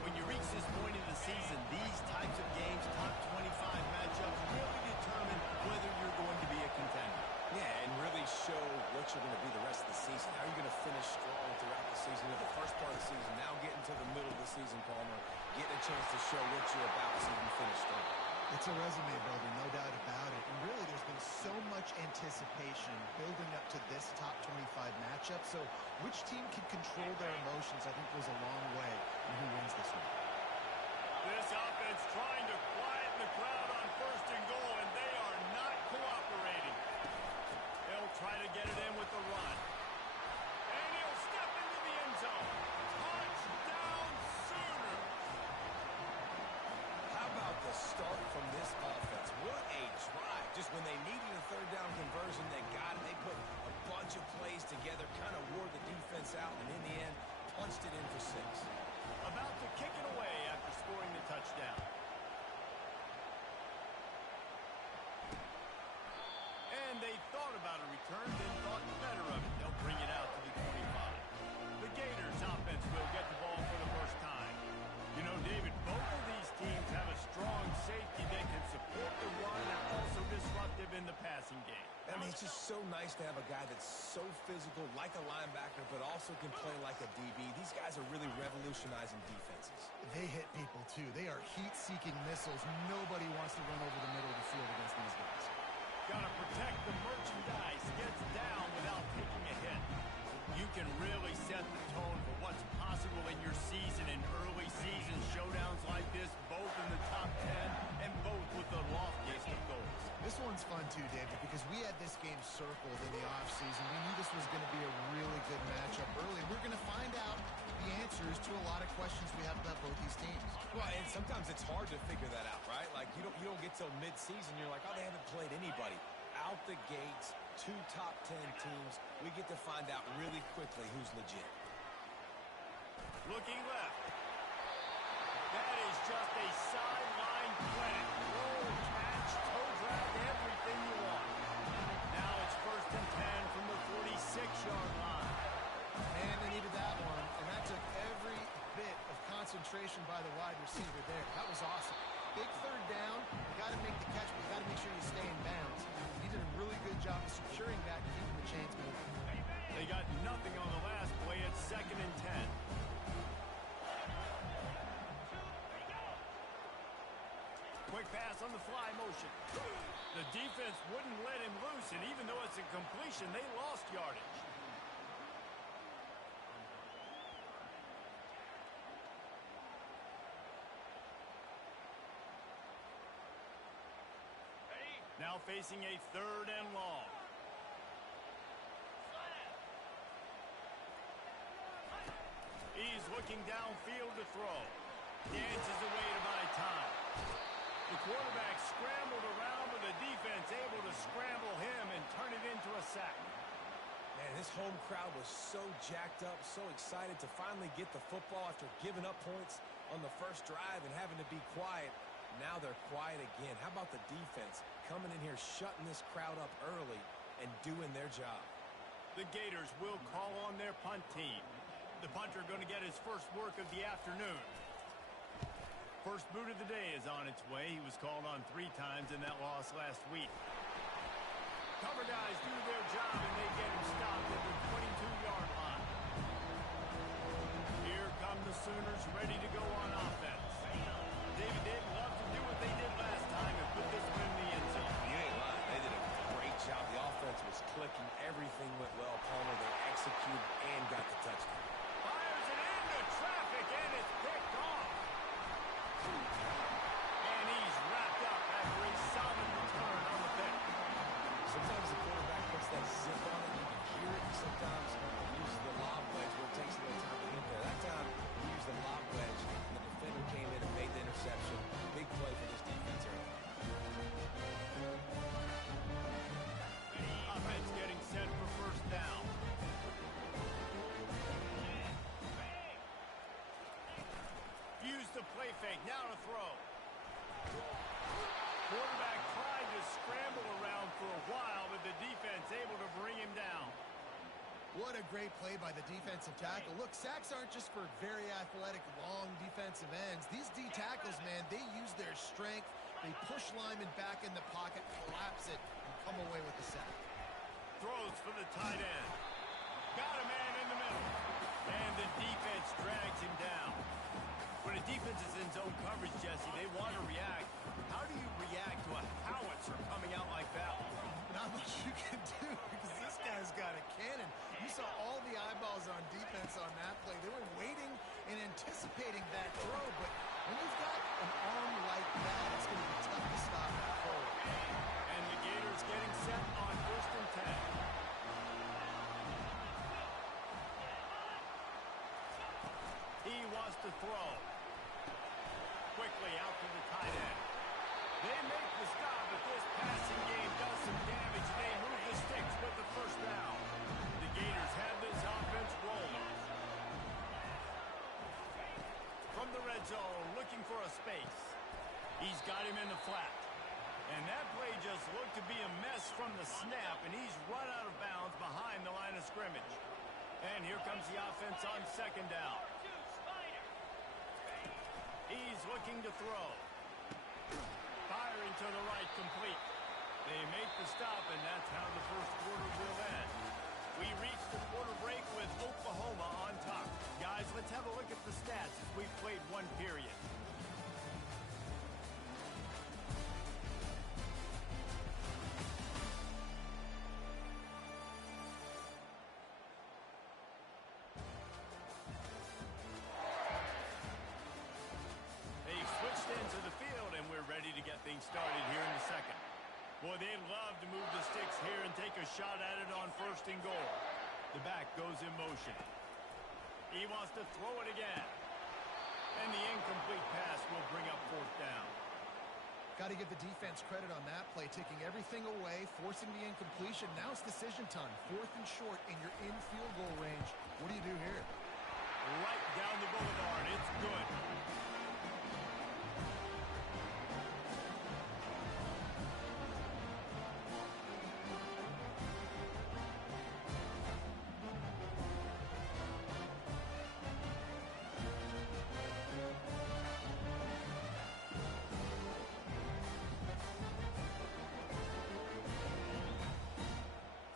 When you reach this point in the season, these types of games, top 25 matchups, really determine whether you're going to be a contender. Yeah, and really show what you're going to be the rest of the season. How are you going to finish strong throughout the season? With the first part of the season, now getting to the middle of the season, Palmer, getting a chance to show what you're about so you can finish strong. It's a resume builder, no doubt about it. And really, there's been so much anticipation building up to this top 25 matchup. So which team can control their emotions, I think, goes a long way in who wins this one. This offense trying to quieten the crowd on 1st and goal, and they are not cooperating. They'll try to get it in with the run. And he'll step into the end zone. Touchdown, Sooners! How about the start from this offense? What a drive. Just when they needed a 3rd down conversion, they got it. They put a bunch of plays together, kind of wore the defense out, and in the end, punched it in for 6. About to kick it away after scoring the touchdown. And they thought about a return, then thought better of it. They'll bring it out to the 25. The Gators offense will get the ball for the first time. You know, David, both of these teams have a strong safety that can support the run and also disruptive in the passing game. I mean, it's just so nice to have a guy that's so physical, like a linebacker, but also can play like a DB. These guys are really revolutionizing defenses. They hit people, too. They are heat-seeking missiles. Nobody wants to run over the middle of the field against these guys. Got to protect the merchandise. Gets down without taking a hit. You can really set the tone for what's possible in your season in early season showdowns like this, both in the top 10 and both with the loftiest of goals. This one's fun, too, David, because we had this game circled in the offseason. We knew this was going to be a really good matchup early. We're going to find out the answers to a lot of questions we have about both these teams. Well, and sometimes it's hard to figure that out, right? Like, you don't get till mid-season. You're like, oh, they haven't played anybody. Out the gates, 2 top 10 teams. We get to find out really quickly who's legit. Looking left. That is just a sideline clinic. Roll, catch, toe drag, everything you want. Now it's 1st and 10 from the 46-yard line. And they needed that one, and that took every bit of concentration by the wide receiver there. That was awesome. Big 3rd down. You got to make the catch, but you got to make sure you stay in bounds. He did a really good job of securing that and keeping the chains moving. They got nothing on the last play. It's 2nd and 10. Quick pass on the fly motion. The defense wouldn't let him loose, and even though it's a completion, they lost yardage. Now facing a 3rd and long. He's looking downfield to throw. Dances away to buy time. The quarterback scrambled around, but the defense able to scramble him and turn it into a sack. Man, this home crowd was so jacked up, so excited to finally get the football after giving up points on the first drive and having to be quiet. Now they're quiet again. How about the defense coming in here, shutting this crowd up early and doing their job? The Gators will call on their punt team. The punter going to get his first work of the afternoon. First boot of the day is on its way. He was called on 3 times in that loss last week. Cover guys do their job, and they get him stopped at the 22-yard line. Here come the Sooners ready to go on offense. David, they'd love to do what they did last time and put this one in the end zone. You ain't lying. They did a great job. The offense was clicking. Everything went well. Palmer, they executed and got the touchdown. Fires it into traffic, and it's picked off. And he's wrapped up after a solid return on the pick. Sometimes the quarterback puts that zip on it. You can hear it. Sometimes he uses the lob wedge where it takes a little time to get there. That time, he used the lob wedge, and the defender came in and made the interception. Big play for this defense early. Offense getting set for 1st down. Use the play fake. Now to throw. Quarterback tried to scramble around for a while, but the defense able to bring him down. What a great play by the defensive tackle. Look, sacks aren't just for very athletic, long defensive ends. These D tackles, man, they use their strength. They push linemen back in the pocket, collapse it, and come away with the sack. Throws for the tight end. Got a man in the middle. And the defense drags him down. When a defense is in zone coverage, Jesse, they want to react. How do you react to a howitzer coming out like that? Not much you can do because this guy's got a cannon. You saw all the eyeballs on defense on that play. They were waiting and anticipating that throw, but when you've got an arm like that, it's going to be tough to stop that forward. And the Gators getting set on 1st and 10. He wants to throw. Quickly out to the tight end. They make the stop, but this passing game does some damage. They move the sticks with the 1st down. The Gators have this offense rolling. From the red zone, looking for a space. He's got him in the flat. And that play just looked to be a mess from the snap, and he's run out of bounds behind the line of scrimmage. And here comes the offense on 2nd down. He's looking to throw. Firing to the right, complete. They make the stop, and that's how the 1st quarter will end. We reached the quarter break with Oklahoma on top. Guys, let's have a look at the stats as we've played one period. They've switched into the field, and we're ready to get things started here in the second. Boy, they'd love to move the sticks here and take a shot at it on first and goal. The back goes in motion. He wants to throw it again. And the incomplete pass will bring up fourth down. Got to give the defense credit on that play, taking everything away, forcing the incompletion. Now it's decision time. Fourth and short, and you're in field goal range. What do you do here? Right down the boulevard. It's good.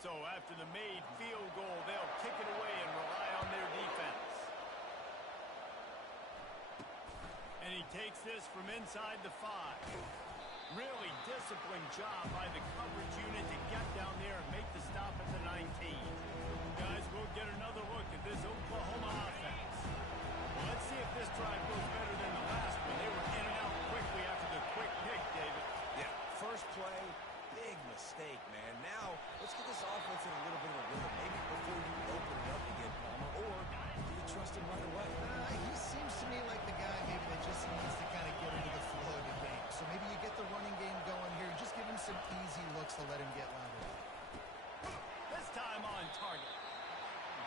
So after the made field goal, they'll kick it away and rely on their defense. And he takes this from inside the 5. Really disciplined job by the coverage unit to get down there and make the stop at the 19. Guys, we'll get another look at this Oklahoma offense. Well, let's see if this drive goes better than the last one. They were in and out quickly after the quick pick, David. Yeah, first play, big mistake, man. Now, let's get this offense in a little bit of a rhythm. Maybe before you open it up again, Palmer, or do you trust him right away? He seems to me like the guy maybe that just needs to kind of get into the flow of the game. So maybe you get the running game going here. Just give him some easy looks to let him get louder. This time on target.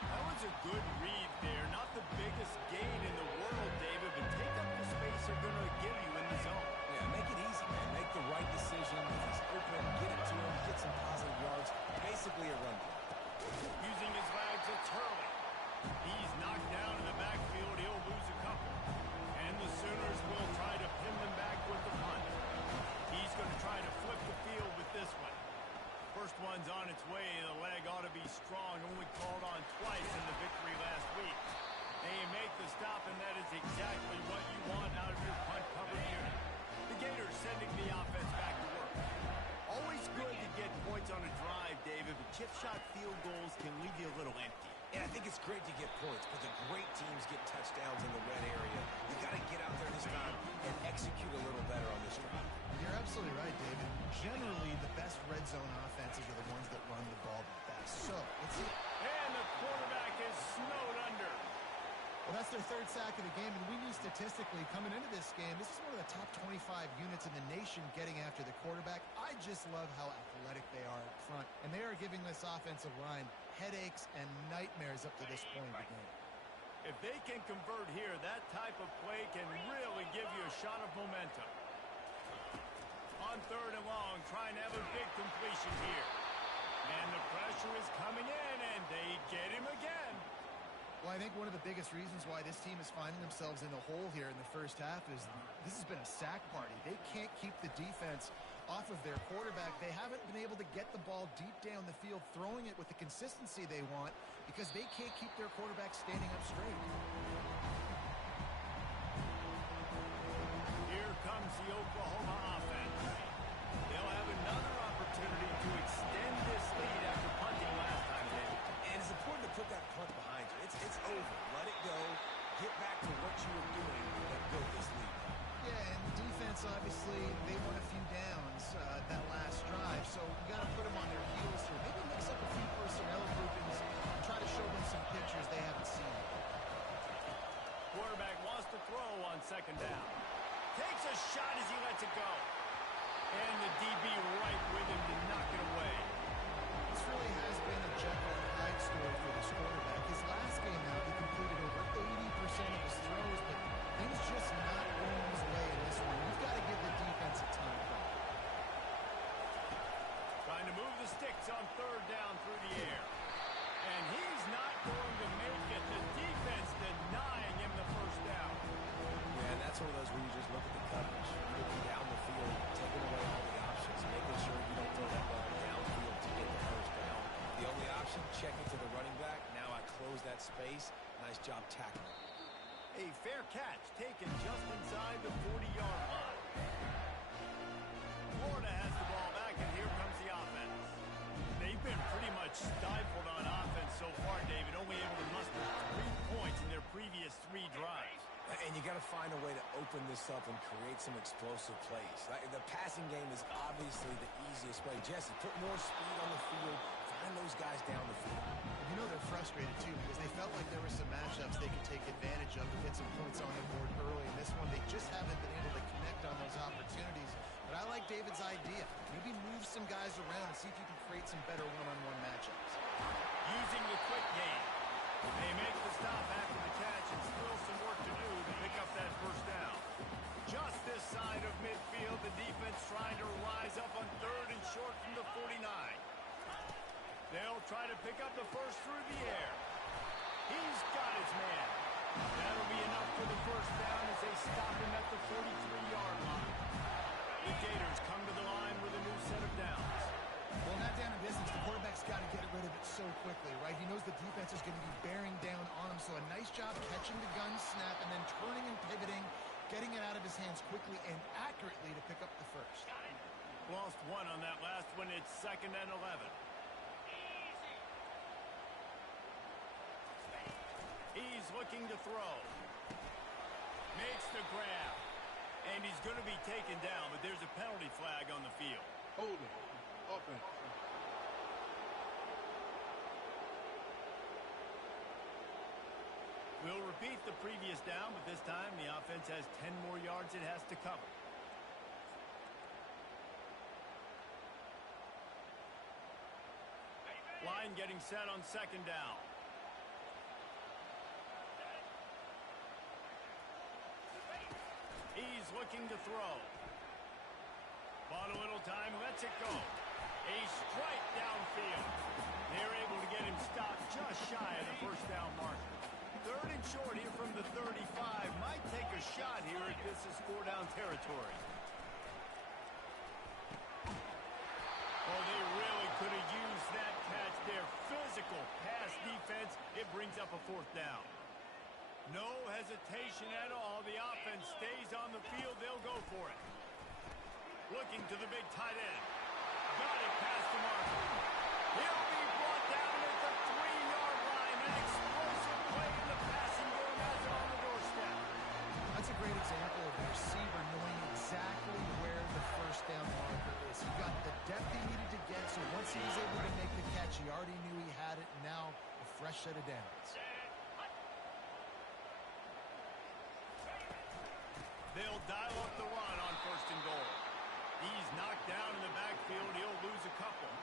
That was a good read there. Not the biggest gain in the world, David, but take up the space they're going to give you in the zone. Yeah, make it easy, man. Make the right decision. If he's open, get it to him, get some positive yards. Basically a run play. Using his legs, it's Hurley. He's knocked down in the backfield. He'll lose a couple. And the Sooners will try to pin them back with the punt. He's going to try to flip the field with this one. First one's on its way. The leg ought to be strong. Only called on twice in the victory last week. They make the stop, and that is exactly what you want out of your punt cover unit. The Gators sending the offense back to work. Always good to get points on a drive, David, but chip shot field goals can leave you a little empty. And I think it's great to get points, but the great teams get touchdowns in the red area. You got to get out there this time and execute a little better on this drive. You're absolutely right, David. Generally, the best red zone offenses are the ones that run the ball the best. So, let's see. And the quarterback is snowed under. Well, that's their third sack of the game, and we knew statistically coming into this game, this is one of the top 25 units in the nation getting after the quarterback. I just love how athletic they are up front, and they are giving this offensive line headaches and nightmares up to this point of the game. If they can convert here, that type of play can really give you a shot of momentum. On third and long, trying to have a big completion here. And the pressure is coming in, and they get him again. Well, I think one of the biggest reasons why this team is finding themselves in the hole here in the first half is this has been a sack party. They can't keep the defense off of their quarterback. They haven't been able to get the ball deep down the field, throwing it with the consistency they want because they can't keep their quarterback standing up straight. Here comes the Oklahoma offense. They'll have another opportunity to extend this lead after punting last time, David. And it's important to put that punt behind you. It's over. Let it go. Get back to what you were doing that built this lead. Yeah, and the defense, obviously, they won a few downs that last drive, so you got to put them on their heels here. Maybe mix up a few personnel groupings and try to show them some pictures they haven't seen. Quarterback wants to throw on second down. Takes a shot as he lets it go. And the DB right with him to knock it away. This really has been a Jekyll and Hyde story for this quarterback. His last game out, he completed over 80% of his throws, but things just not going his way in this one. You've got to give the defense a ton of credit. Trying to move the sticks on third down through the air. And he's not going to make it. The defense denying him the first down. Yeah, and that's one of those where you just look at the coverage. Looking down the field, taking away all the options, making sure you don't throw that ball downfield to get the first down. The only option, check it to the space. Nice job tackling. A fair catch taken just inside the 40-yard line. Florida has the ball back, and here comes the offense. They've been pretty much stifled on offense so far, David, only able to muster 3 points in their previous 3 drives. And you got to find a way to open this up and create some explosive plays. The passing game is obviously the easiest way. Jesse, put more speed on the field. Find those guys down the field. You know they're frustrated, too, because they felt like there were some matchups they could take advantage of to get some points on the board early. In this one, they just haven't been able to connect on those opportunities. But I like David's idea. Maybe move some guys around and see if you can create some better one-on-one matchups. Using the quick game. They make the stop after the catch and still some work to do to pick up that first down. Just this side of midfield, the defense trying to rise up on 3rd and short from the 49. They'll try to pick up the first through the air. He's got his man. That'll be enough for the first down as they stop him at the 43-yard line. The Gators come to the line with a new set of downs. Well, not down in business. The quarterback's got to get rid of it so quickly, right? He knows the defense is going to be bearing down on him, so a nice job catching the gun snap and then turning and pivoting, getting it out of his hands quickly and accurately to pick up the first. Lost 1 on that last one. It's 2nd and 11. He's looking to throw. Makes the grab. And he's going to be taken down, but there's a penalty flag on the field. Holding. Offense. We'll repeat the previous down, but this time the offense has 10 more yards it has to cover. Line getting set on 2nd down. He's looking to throw. Bought a little time, lets it go. A strike downfield. They're able to get him stopped just shy of the first down marker. 3rd and short here from the 35. Might take a shot here if this is 4-down territory. Oh, they really could have used that catch there. Physical pass defense. It brings up a 4th down. No hesitation at all. The offense stays on the field. They'll go for it. Looking to the big tight end. Got it past the marker. He'll be brought down at the 3-yard line. An explosive play in the passing game as on the doorstep. That's a great example of the receiver knowing exactly where the first down marker is. He got the depth he needed to get, so once he was able to make the catch, he already knew he had it. Now, a fresh set of downs. They'll dial up the run on 1st and goal. He's knocked down in the backfield. He'll lose a couple.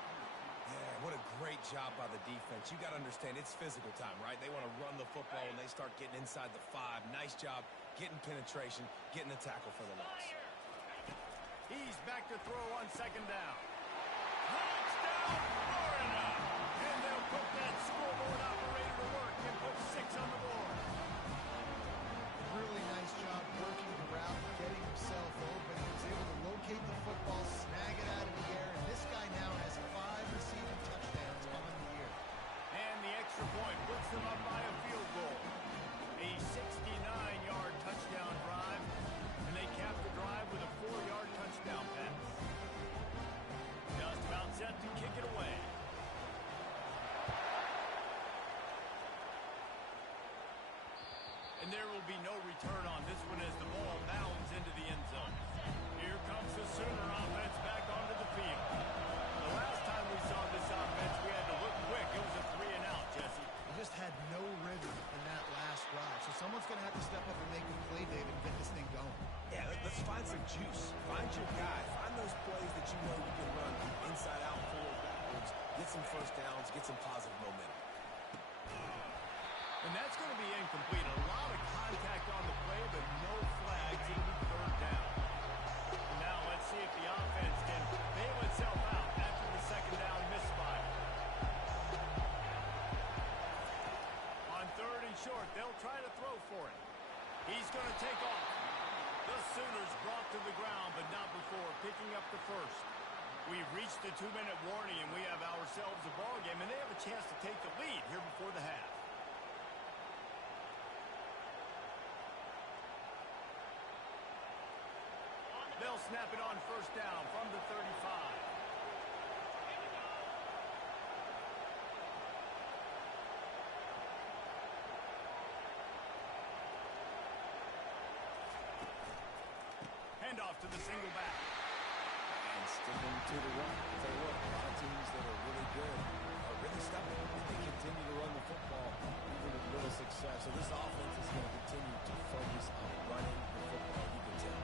Yeah, what a great job by the defense. You got to understand, it's physical time, right? They want to run the football and they start getting inside the 5. Nice job getting penetration, getting the tackle for the loss. He's back to throw on 2nd down. Touchdown, Florida! And they'll put that scoreboard operator to work and put 6 on the board. Really nice job working the route, getting himself open. He was able to locate the football, snag it out of the air, and this guy now has 5 receiving touchdowns on the year. And the extra point puts them up by a field goal. A 69-yard touchdown drive, and they cap the drive with a 4-yard touchdown pass. Just about set to kick it away. And there will be no return on this one as the ball bounds into the end zone. Here comes the Sooner offense back onto the field. The last time we saw this offense, we had to look quick. It was a 3-and-out, Jesse. He just had no rhythm in that last drive. So someone's going to have to step up and make a play, David, and get this thing going. Yeah, let's find some juice. Find your guy. Find those plays that you know you can run inside out, forward, backwards. Get some first downs. Get some positive momentum. And that's going to be incomplete. A lot of contact on the play, but no flags. It'll be 3rd down. And now let's see if the offense can bail itself out after the 2nd down misfire. On 3rd and short, they'll try to throw for it. He's going to take off. The Sooners brought to the ground, but not before picking up the first. We've reached the 2-minute warning, and we have ourselves a ball game, and they have a chance to take the lead here before the half. snap it on first down from the 35. Handoff to the single back. And sticking to the run. Tell you what, a lot of teams that are really good are really stubborn. And they continue to run the football even with little success. So this offense is going to continue to focus on running the football. You can tell.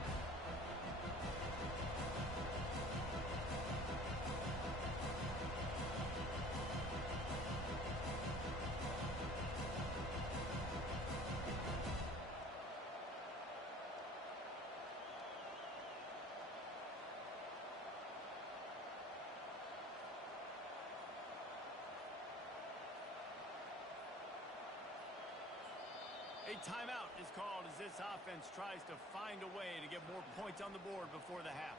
A timeout is called as this offense tries to find a way to get more points on the board before the half.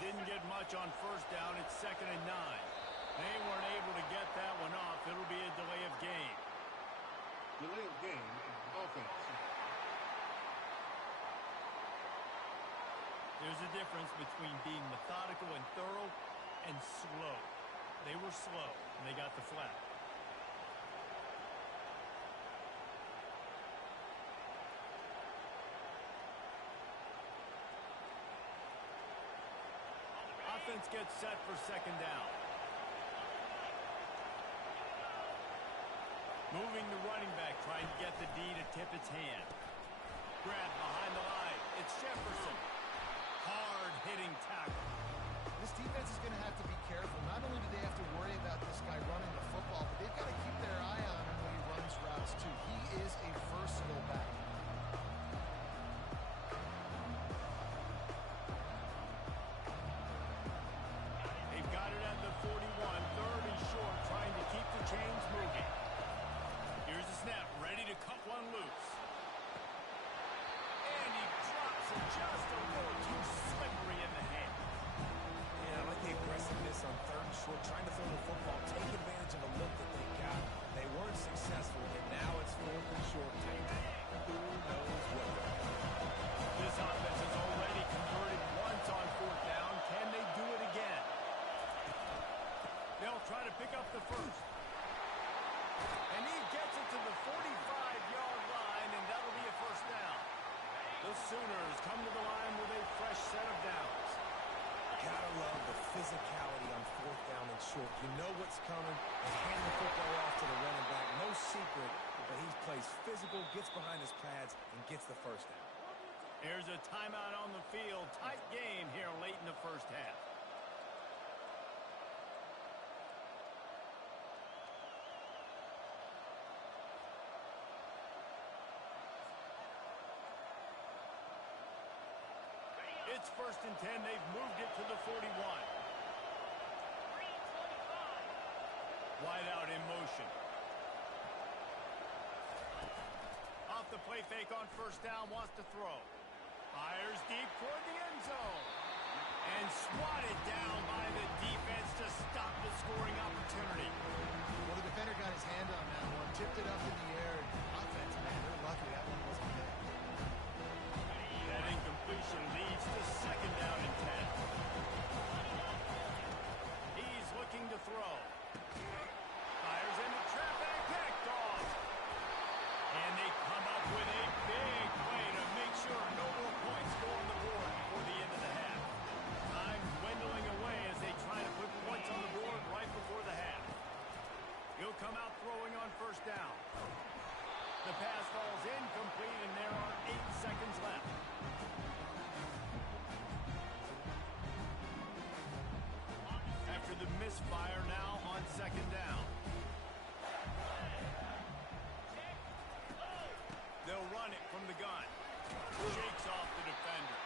Didn't get much on first down. It's 2nd and 9. They weren't able to get that one off. It'll be a delay of game. Delay of game, offense. There's a difference between being methodical and thorough and slow. They were slow, and they got the flag. Offense gets set for 2nd down. Moving the running back, trying to get the D to tip its hand. Grab behind the line. It's Jefferson. Hard-hitting tackle. This defense is going to have to be careful. Not only do they have to worry about this guy running the football, but they've got to keep their eye on him when he runs routes, too. He is a versatile back. They've got it at the 41. 3rd and short, trying to keep the chains moving. Here's a snap, ready to cut one loose. And he drops it just a little too slippery in the hand. Yeah, I like the aggressiveness on 3rd and short, trying to throw the football, take advantage of a look that they got. They weren't successful, and now it's 4th and short. Who knows what they're doing. This offense has already converted once on 4th down. Can they do it again? They'll try to pick up the first. And he gets it to the 45-yard line, and that'll be a first down. The Sooners come to the line with a fresh set of downs. Gotta love the physicality on 4th down and short. You know what's coming, and hand the football off to the running back. No secret, but he plays physical, gets behind his pads, and gets the first down. Here's a timeout on the field. Tight game here late in the first half. It's 1st and 10. They've moved it to the 41. Wide out in motion. Off the play fake on 1st down, wants to throw. Fires deep toward the end zone. And swatted down by the defense to stop the scoring opportunity. Well, the defender got his hand on that one, tipped it up in the air. Offense, man, they're lucky that one wasn't hit. That incompletion leads to 2nd down and 10. He's looking to throw. Fires in the trap and picked off. And they come up with a big play to make sure no more points go on the board before the end of the half. Time dwindling away as they try to put points on the board right before the half. He'll come out throwing on 1st down. The pass falls incomplete, and there are 8 seconds left. After the misfire, now on 2nd down. They'll run it from the gun. Shakes off the defender.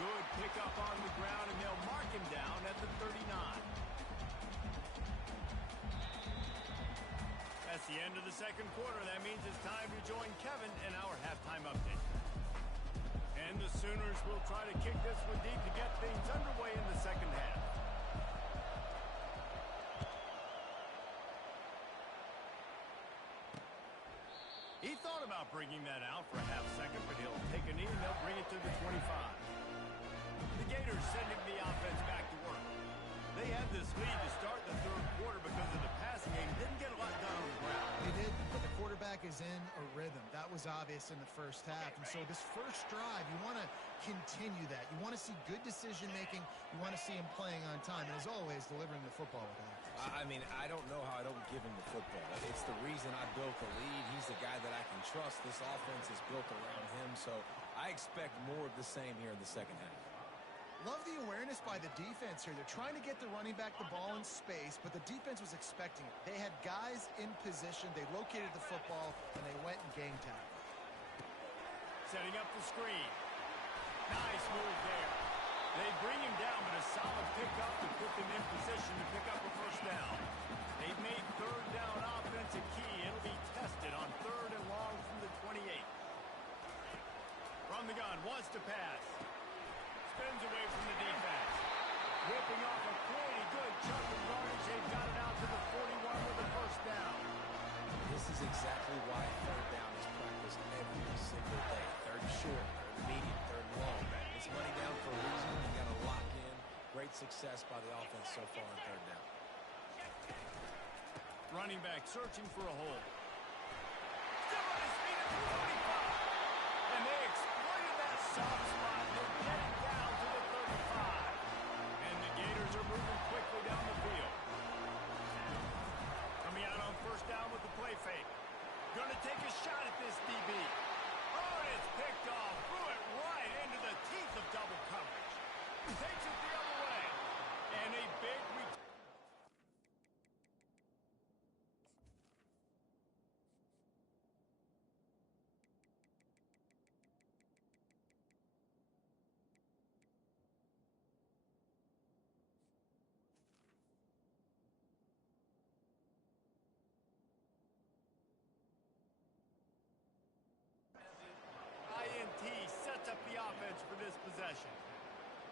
Good pickup on the ground, and they'll mark him down at the 39. second quarter. That means it's time to join Kevin in our halftime update. And the Sooners will try to kick this one deep to get things underway in the second half. He thought about bringing that out for a half second, but he'll take a knee and they'll bring it to the 25. The Gators sending the offense back to work. They had this lead to start the third quarter because of the passing game. Didn't get a lot done on the ground. They did, but the quarterback is in a rhythm. That was obvious in the first half. And so this first drive, you want to continue that. You want to see good decision-making. You want to see him playing on time. And as always, delivering the football with accuracy. I mean, I don't know how I don't give him the football. It's the reason I built the lead. He's the guy that I can trust. This offense is built around him. So I expect more of the same here in the second half. Love the awareness by the defense here. They're trying to get the running back the ball in space, but the defense was expecting it. They had guys in position. They located the football, and they went and gang tackled. Setting up the screen. Nice move there. They bring him down, but a solid pickup to put them in position to pick up a first down. They've made third down offense a key. It'll be tested on third and long from the 28. From the gun, wants to pass. Spins away from the defense. Whipping off a pretty good chunk of yardage. They've got it out to the 41 with a first down. This is exactly why third down is practiced every single day. Third and short, third and medium, third and long. It's money down for a reason. You got to lock in. Great success by the offense so far on third down. Running back searching for a hole. Still on his feet at the 45. And they exploited that soft spot. They're getting down to the 35. And the Gators are moving quickly down the field. Coming out on first down with the play fake. Going to take a shot at this DB. Oh, and it's picked off. Threw it right into the teeth of double coverage. Takes it the other way. And a big return. Sets up the offense for this possession.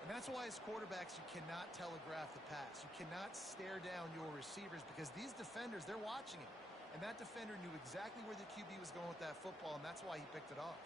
And that's why as quarterbacks, you cannot telegraph the pass. You cannot stare down your receivers because these defenders, they're watching it. And that defender knew exactly where the QB was going with that football, and that's why he picked it off.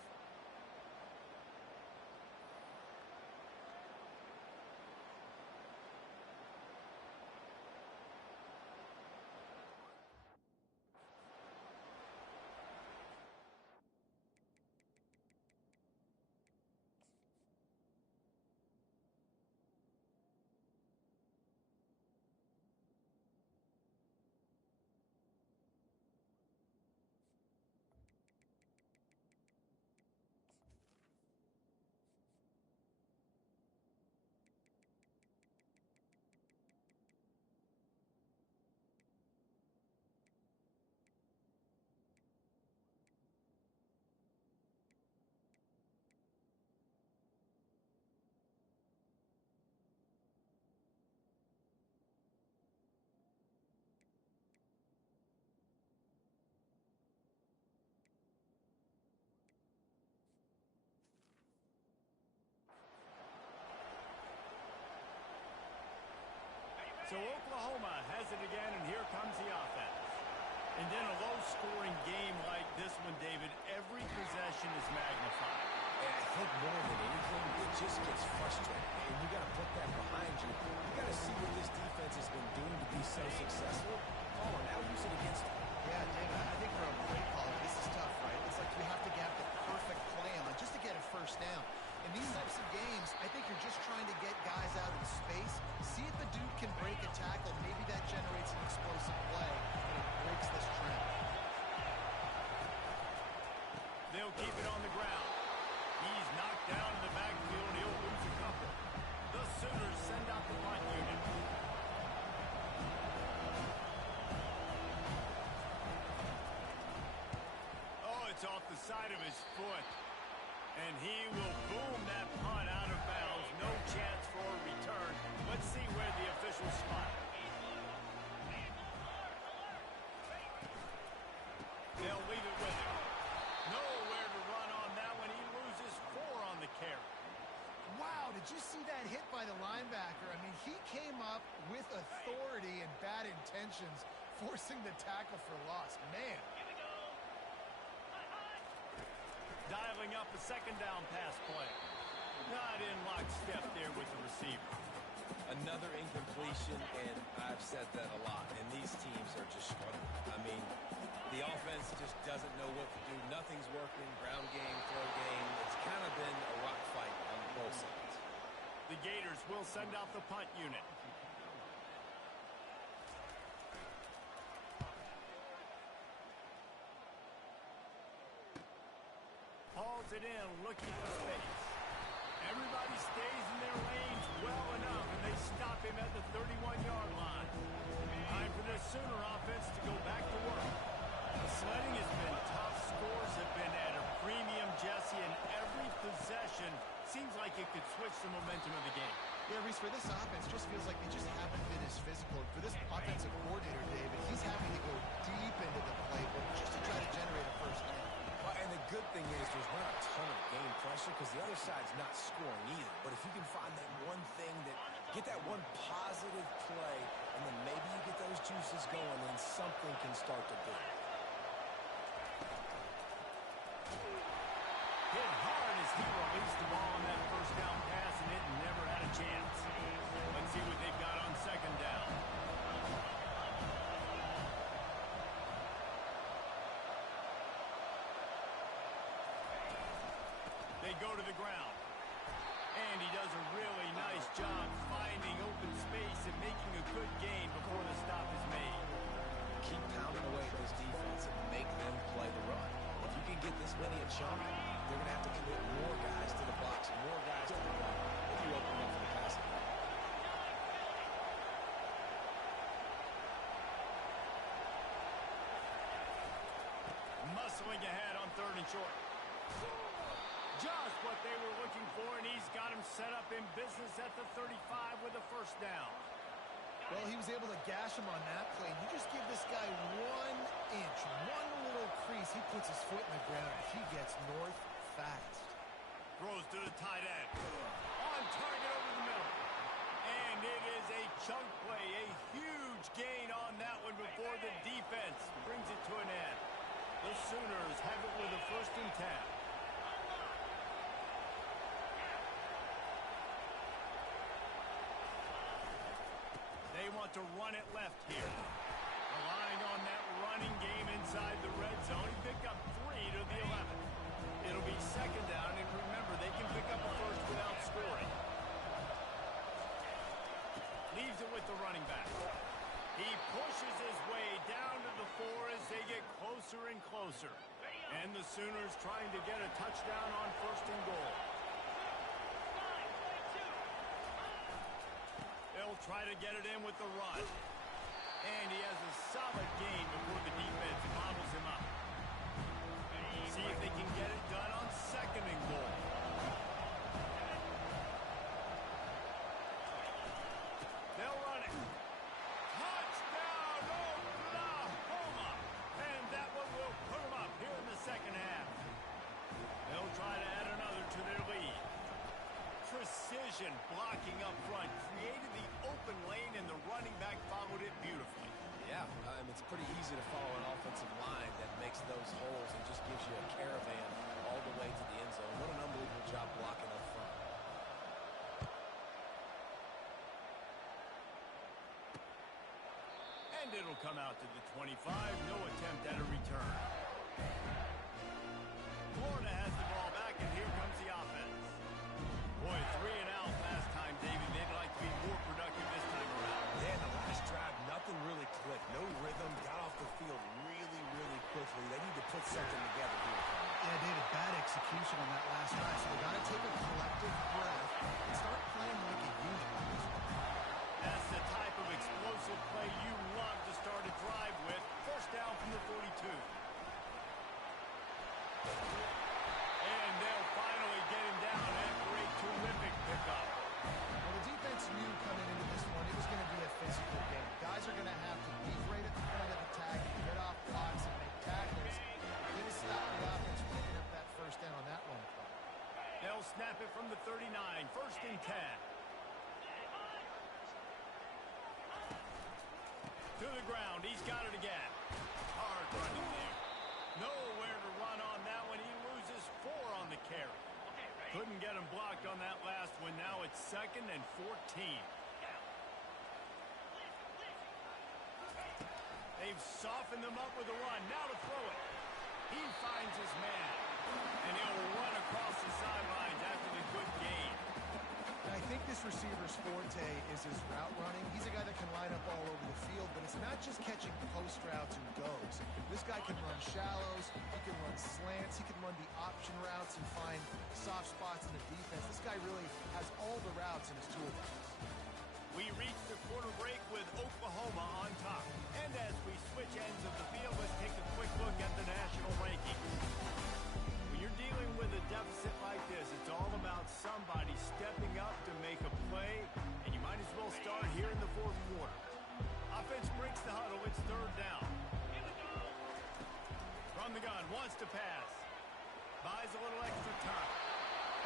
So Oklahoma has it again, and here comes the offense. And in a low-scoring game like this one, David, every possession is magnified. And I think more than anything, it just gets frustrating. And you got to put that behind you. You got to see what this defense has been doing to be so successful. Oh, and now use it against them. Yeah, David, I think for a play caller, this is tough, right? It's like you have to get the perfect plan on just to get a first down. In these types of games, I think you're just trying to get guys out in space, see if the dude can break a tackle. Maybe that generates an explosive play, and it breaks this trend. They'll keep it on the ground. He's knocked down in the backfield. He'll lose a couple. The Sooners send out the punt unit. Oh, it's off the side of his foot. And he will boom that punt out of bounds. No chance for a return. Let's see where the officials spot it. linebacker, I mean, he came up with authority and bad intentions, forcing the tackle for loss. Man. Dialing up a second down pass play. Not in lockstep there with the receiver. Another incompletion, and I've said that a lot, and these teams are just struggling. I mean, the offense just doesn't know what to do. Nothing's working. Ground game, throw game. It's kind of been a rock fight on both sides. The Gators will send out the punt unit. Hauls it in, looking for space. Everybody stays in their lanes well enough, and they stop him at the 31-yard line. Time for the Sooner offense to go back to work. The sledding has been tough. Scores have been at a premium, Jesse, and every possession seems like it could switch the momentum of the game. Yeah, Reese, for this offense, just feels like they just haven't been as physical. For this offensive coordinator, David, he's having to go deep into the playbook just to try to generate a first down. Well, and the good thing is there's not a ton of game pressure because the other side's not scoring either. But if you can find that one thing get that one positive play, and then maybe you get those juices going, then something can start to build. Hit hard as he released the ball on that first down pass, and it never had a chance. Let's see what they've got on second down. They go to the ground. And he does a really nice job finding open space and making a good gain before the stop is made. Keep pounding away at this defense and make them play the run. If you can get this many a chunk, they're going to have to commit more guys to the box, more guys to the run if you open up for the passing game. Muscling ahead on third and short. Just what they were looking for, and he's got him set up in business at the 35 with a first down. Well, he was able to gash him on that play. You just give this guy 1 inch, one little crease. He puts his foot in the ground. He gets north fast. Throws to the tight end. On target over the middle. And it is a chunk play, a huge gain on that one before the defense brings it to an end. The Sooners have it with a 1st and 10. They want to run it left here. Relying on that running game inside the red zone. He picked up 3 to the 11. It'll be second down, and remember, they can pick up a first without scoring. Leaves it with the running back. He pushes his way down to the 4 as they get closer and closer. And the Sooners trying to get a touchdown on 1st and goal. They'll try to get it in with the run. And he has a solid gain before the defense bobbles him up. See if they can get it done on 2nd and goal. They'll run it. Touchdown, Oklahoma! And that one will put them up here in the second half. They'll try to add another to their lead. Precision blocking up front created the open lane, and the running back followed it beautifully. Yeah, it's pretty easy to follow an offensive line that makes those holes and just gives you a caravan all the way to the end zone. What an unbelievable job blocking up front. And it'll come out to the 25. No attempt at a return. Florida has the ball back, and here comes the offense. Boy, 3 and out last time, David. They'd like to be more productive this time around. Yeah, the last drive, nothing really clicked. No rhythm, got off the field really, really quickly. They need to put something together here. Yeah, David, bad execution on that last drive. So they got to take a collective breath and start playing like a unit. That's the type of explosive play you love to start a drive with. First down from the 42. And they'll finally get him down after a terrific pickup. Well, the defense knew coming into this one it was going to be a physical game. Guys are going to have to be right at the front of the tag, get off blocks, and make tackles. Didn't stop the offense from picking up that first down on that one play. They'll snap it from the 39. 1st and 10. ground. He's got it again. Hard running there. Nowhere to run on that one. He loses 4 on the carry. Couldn't get him blocked on that last one. Now it's 2nd and 14. They've softened them up with a run. Now to throw it. He finds his man. And he'll run across the sidelines after the good gain. I think this receiver's forte is his route running. He's a guy that can line up all over the field, but it's not just catching post routes and goes. This guy can run shallows, he can run slants, he can run the option routes and find soft spots in the defense. This guy really has all the routes in his toolbox. We reach the quarter break with Oklahoma on top. And as we switch ends of the field, let's take a quick look at the national rankings. When you're dealing with a deficit like this, it's all about somebody stepping up to make a play, and you might as well start here in the 4th quarter. Offense breaks the huddle. It's 3rd down. From the gun, wants to pass. Buys a little extra time.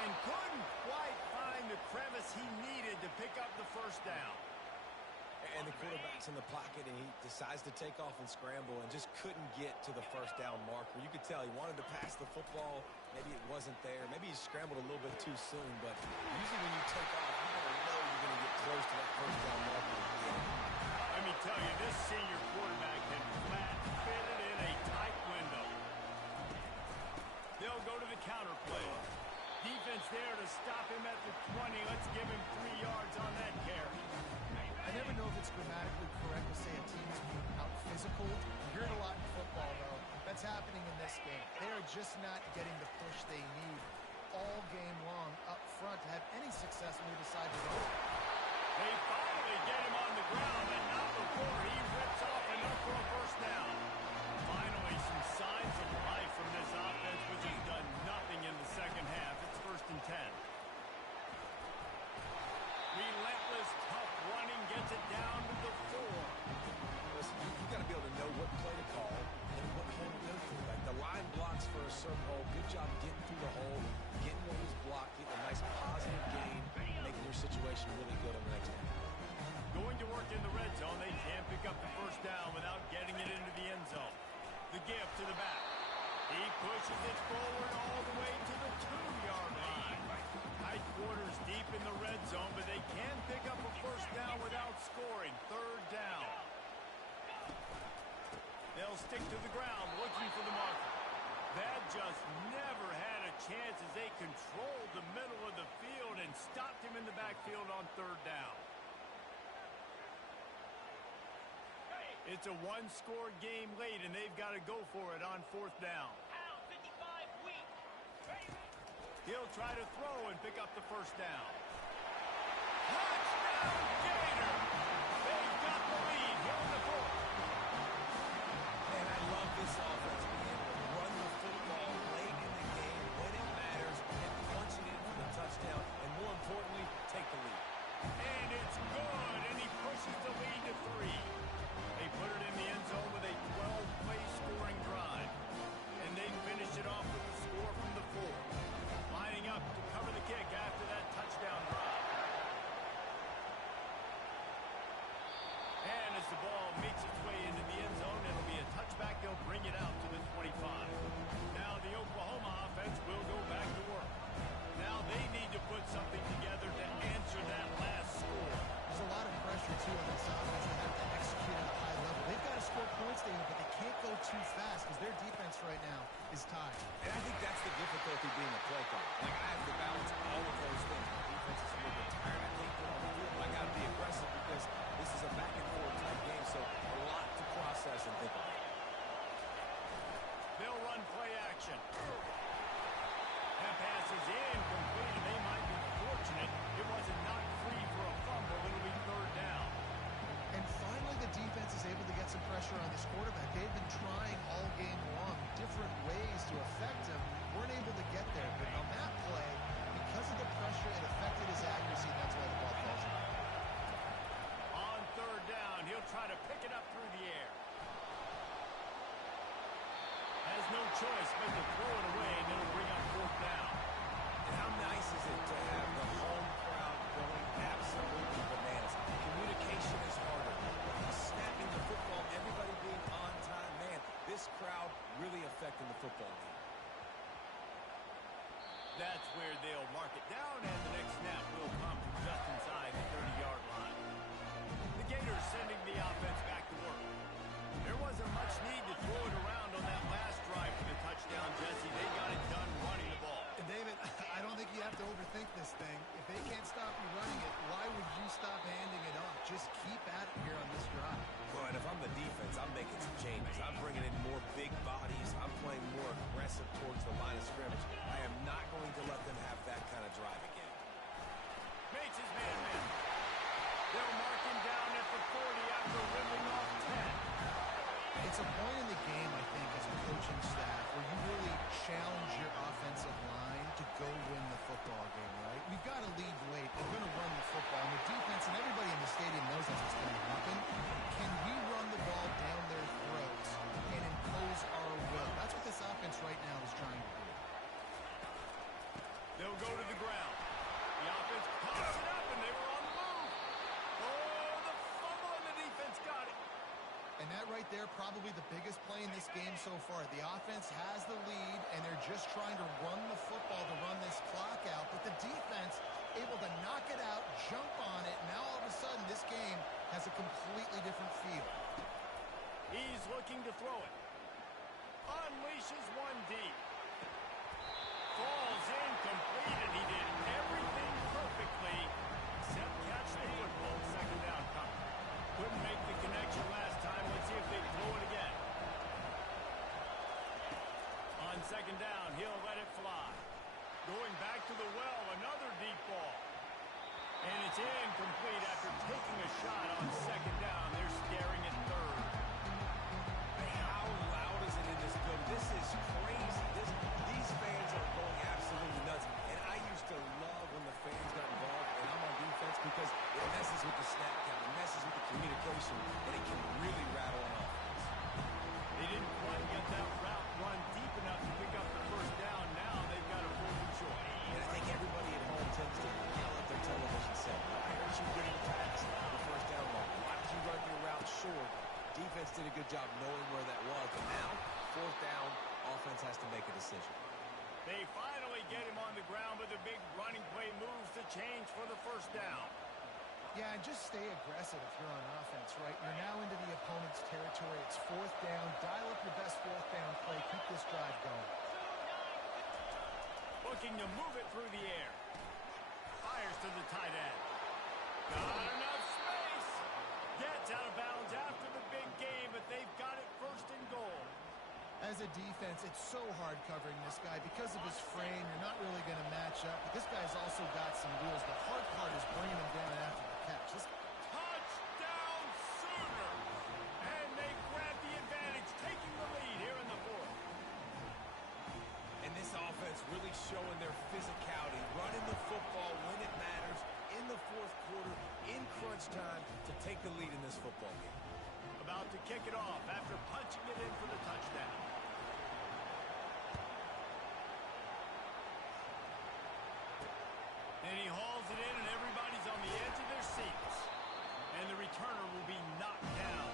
And couldn't quite find the crevice he needed to pick up the 1st down. And the quarterback's in the pocket, and he decides to take off and scramble and just couldn't get to the 1st down marker. You could tell he wanted to pass the football. Maybe it wasn't there. Maybe he scrambled a little bit too soon. But usually when you take off, you never know you're going to get close to that 1st down marker again. Let me tell you, this senior quarterback can flat fit it in a tight window. They'll go to the counter play. Defense there to stop him at the 20. Let's give him 3 yards on that carry. I never know if it's grammatically correct to say a team is being out-physical. You hear it a lot in football, though. That's happening in this game. They are just not getting the push they need all game long up front to have any success when they decide to run. They finally get him on the ground, and not before he rips off enough for a 1st down. Finally, some signs of life from this offense, which has done nothing in the 2nd half. It's 1st and 10. Relentless, tough running gets it down to the 4. Listen, you got to be able to know what play to call and what hole to go through. Like the line blocks for a certain hole. Good job getting through the hole, getting what was blocked, getting a nice positive gain, making your situation really good on the next one. Going to work in the red zone. They can't pick up the 1st down without getting it into the end zone. The give to the back. He pushes it forward all the way to the 2-yard line. Tight quarters deep in the red zone, but they can pick up a 1st down without scoring. 3rd down. They'll stick to the ground looking for the marker. That just never had a chance as they controlled the middle of the field and stopped him in the backfield on 3rd down. It's a 1-score game late, and they've got to go for it on 4th down. He'll try to throw and pick up the 1st down. Touchdown, Gator! They've got the lead here in the 4th. Man, I love this offense being able to run the football late in the game when it matters and punch it in for the touchdown, and more importantly, take the lead. And it's good, and he pushes the lead to 3. They put it in the end zone with a 12-play scoring drive. And they finish it off with the score from the 4. Lining up to cover the kick after that touchdown drive. And as the ball makes its way into the end zone, it'll be a touchback. They'll bring it out to the 25. Now the Oklahoma offense will go back to work. Now they need to put something together to answer that last score. There's a lot of pressure, too, on this offense. They have to execute at a high level. They've got to score points, David, but they can't go too fast because their defense right now is tied. And I think that's the difficulty being a play caller. Like, I have to balance all of those things. My defense is a little bit tired. I can't get on the field, but I got to be aggressive because this is a back-and-forth type game, so a lot to process and think about. They'll run play action. That pass is incomplete, and they might be fortunate it wasn't knocked free for a fumble. It'll be 3rd down. And finally, the defense is able to get some pressure on this quarterback. They've been trying all game long different ways to affect him. Weren't able to get there, but on that play, because of the pressure, it affected his accuracy, and that's why the ball falls in. On 3rd down, he'll try to pick it up through the air. Has no choice but to throw it away, and it'll bring up 4th down. And how nice is it to have the home crowd going absolutely bananas? Communication is harder. Snapping the football keep at it here on this drive. Well, and if I'm the defense, I'm making some changes. I'm bringing in more big bodies. I'm playing more aggressive towards the line of scrimmage. I am not going to let them have that kind of drive again. Makes his man miss. They'll mark him down at the 40 after ripping off 10. It's a point in the game, I think, as a coaching staff, where you really challenge your offensive line to go win the football game, right? We've got to lead late. They're going to run the football. And the defense and everybody in the stadium knows that's what's going to happen. Can we run the ball down their throats and impose our will? That's what this offense right now is trying to do. They'll go to the ground. The offense pops it up, and they were on the move. Oh, the fumble, and the defense got it. And that right there, probably the biggest play in this game so far. The offense has the lead, and they're just trying to run the football to run this clock out. But the defense able to knock it out, jump on it. Now all of a sudden, this game has a completely different feel. He's looking to throw it. Unleashes one deep. Falls incomplete, and he did everything perfectly except catch the football. Second down coming. Couldn't make the connection last time. Let's see if they throw it again. On second down, he'll let it fly. Going back to the well, another deep ball. And it's incomplete after taking a shot on second down. They're staring at third. How loud is it in this building? This is crazy. These fans are going absolutely nuts. And I used to love when the fans got involved, and I'm on defense because it messes with the snap count, it messes with the communication, and it can really rattle an offense. They didn't quite get that route run deep enough to pick up the first down. Now they've got a fourth and short. And I think everybody at home tends to yell at their television set. I heard you getting past the first down line. Why did you run your route short? Defense did a good job knowing where that was. But now, fourth down, offense has to make a decision. They finally get him on the ground, but the big running play moves the change for the first down. Yeah, and just stay aggressive if you're on offense, right? You're now into the opponent's territory. It's fourth down. Dial up your best fourth down play. Keep this drive going. Looking to move it through the air. Fires to the tight end. Got enough space. Gets out of bounds after the big game, but they've got it first and goal. As a defense, it's so hard covering this guy. Because of his frame, you're not really going to match up. But this guy's also got some wheels. The hard part is bringing him down after the catch. Touchdown Sooner! And they grab the advantage, taking the lead here in the fourth. And this offense really showing their physicality, running the football when it matters, in the fourth quarter, in crunch time, to take the lead in this football game. About to kick it off after punching it in for the touchdown. And he hauls it in, and everybody's on the edge of their seats. And the returner will be knocked down.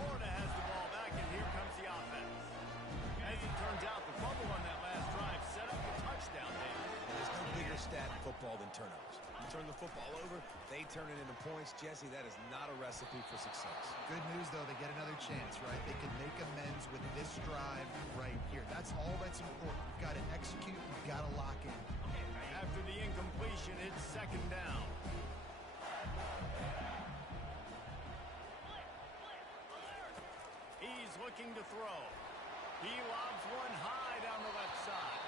Florida has the ball back, and here comes the offense. As it turns out, the fumble on that last drive set up the touchdown, David. There's no bigger stat in football than turnovers. You turn the football over, they turn it into points. Jesse, that is not a recipe for success. Good news, though, they get another chance, right? They can make amends with this drive right here. That's all that's important. You've got to execute. You've got to lock in. After the incompletion, it's second down. He's looking to throw. He lobs one high down the left side.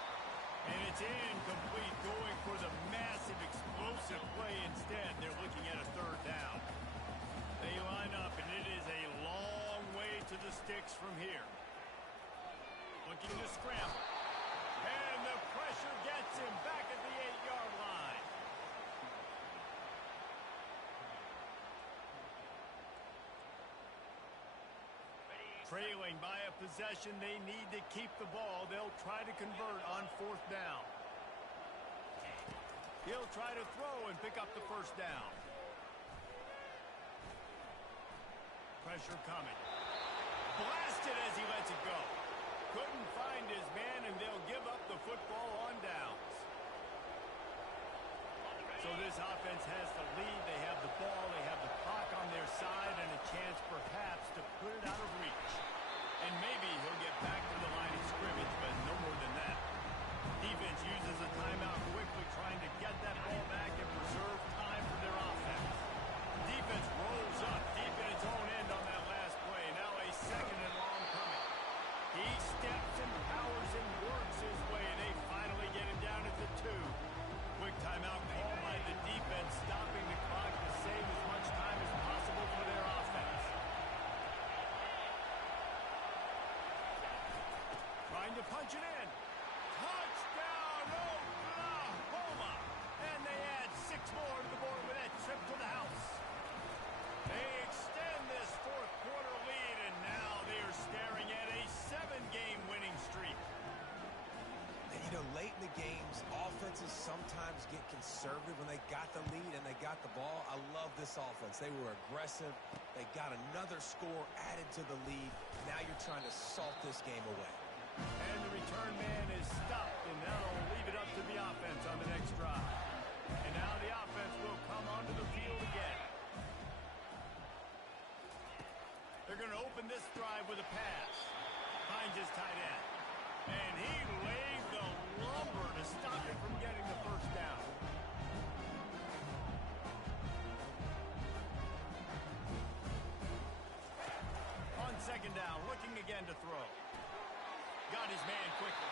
And it's incomplete, going for the massive explosive play instead. They're looking at a third down. They line up, and it is a long way to the sticks from here. Looking to scramble. And the pressure gets him back at the 8-yard line. Trailing by a possession, they need to keep the ball. They'll try to convert on fourth down. He'll try to throw and pick up the first down. Pressure coming. Blasted as he lets it go. Couldn't find his man, and they'll give up the football on downs. So this offense has the lead. They have the ball. They have the clock on their side and a chance perhaps to put it out of reach. And maybe he'll get back to the line of scrimmage, but no more than that. Defense uses a timeout quickly, trying to get that ball back and preserve time for their offense. Defense rolls up deep in its own end on that last play. Now a second and long coming. He steps and powers and works his way. They finally get him down at the 2. Quick timeout called by the defense, stopping the clock to save as much time as possible for their offense. Trying to punch it in. Touchdown, Oklahoma! And they add 6 more to the board with that trip to the house. They extend this fourth quarter lead, and now they are staring at a 7-game winning streak. And, you know, late in the games, offenses sometimes get conservative when they got the lead and they got the ball. I love this offense. They were aggressive. They got another score added to the lead. Now you're trying to salt this game away. And the return man is stopped, and that'll leave it up to the offense on the next drive. And now the offense will come onto the field again. They're going to open this drive with a pass. Finds his tight end. And he laid the lumber to stop him from getting the first down. On second down, looking again to throw. Got his man quickly.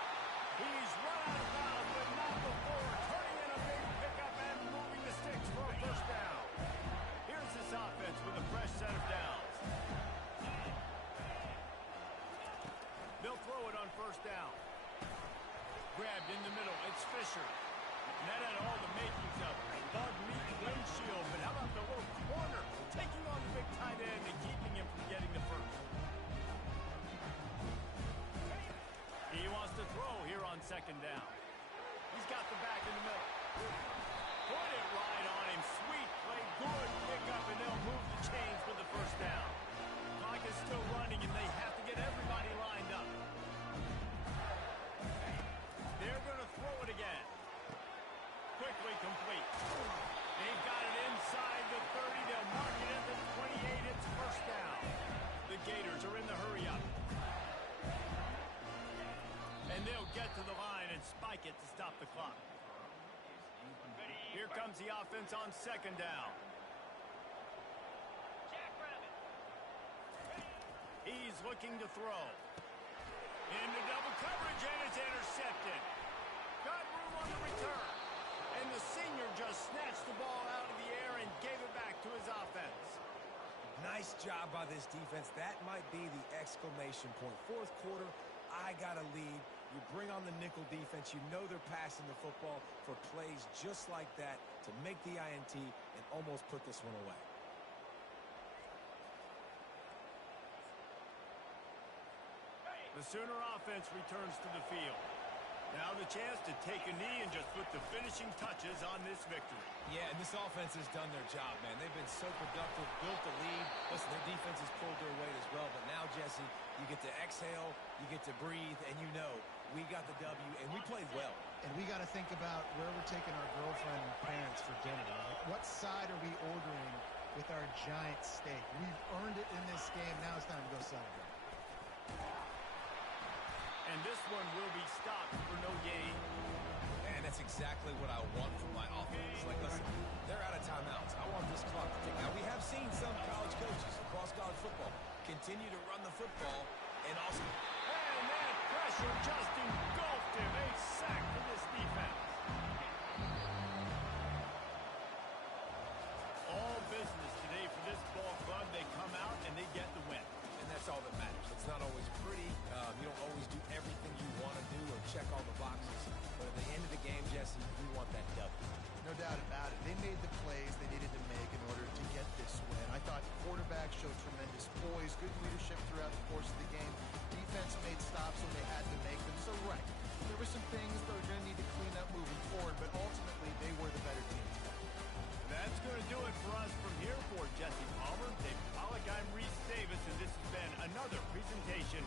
He's run out of bounds, but not before turning in a big pickup and moving the sticks for a first down. Here's this offense with a fresh set of downs. They'll throw it on first down. Grabbed in the middle. It's Fisher. And that had all the makings of bug meat windshield. But how about the little corner taking on the big tight end and keeping him from getting the first? He wants to throw here on second down. He's got the back in the middle. Put it right on him. Sweet play. Good pickup, and they'll move the chains with the first down. Clock is still running, and they have to get everybody lined up. They're going to throw it again. Quickly complete. They've got it inside the 30. They'll mark it at the 28. It's first down. The Gators are in the hurry up. And they'll get to the line and spike it to stop the clock. Here comes the offense on second down. He's looking to throw. Into double coverage, and it's intercepted. Got room on the return. And the senior just snatched the ball out of the air and gave it back to his offense. Nice job by this defense. That might be the exclamation point. Fourth quarter, I got a lead. You bring on the nickel defense. You know they're passing the football for plays just like that to make the INT and almost put this one away. The Sooner offense returns to the field. Now the chance to take a knee and just put the finishing touches on this victory. Yeah, and this offense has done their job, man. They've been so productive, built the lead. Listen, their defense has pulled their weight as well. But now, Jesse, you get to exhale, you get to breathe, and you know we got the W, and we played well. And we got to think about where we're taking our girlfriend and parents for dinner. Right? What side are we ordering with our giant steak? We've earned it in this game. Now it's time to go celebrate. And this one will be stopped for no gain. And that's exactly what I want from my offense. Like, listen, they're out of timeouts. I want this clock to tick. Now, we have seen some college coaches across college football continue to run the football and also... And that pressure just engulfed him. A sack for this defense. All business today for this ball club. They come out and they get the win. And that's all that matters. It's not always pretty. You don't always do everything you want to do or check all the boxes. But at the end of the game, Jesse, we want that W. No doubt about it. They made the plays they needed to make in order to get this win. I thought quarterback showed tremendous poise, good leadership throughout the course of the game. Defense made stops when they had to make them. So, right, there were some things that were going to need to clean up moving forward, but ultimately they were the better team today. That's going to do it for us from here. For Jesse Palmer, David Pollack, I'm Reese Davis, and this has been another presentation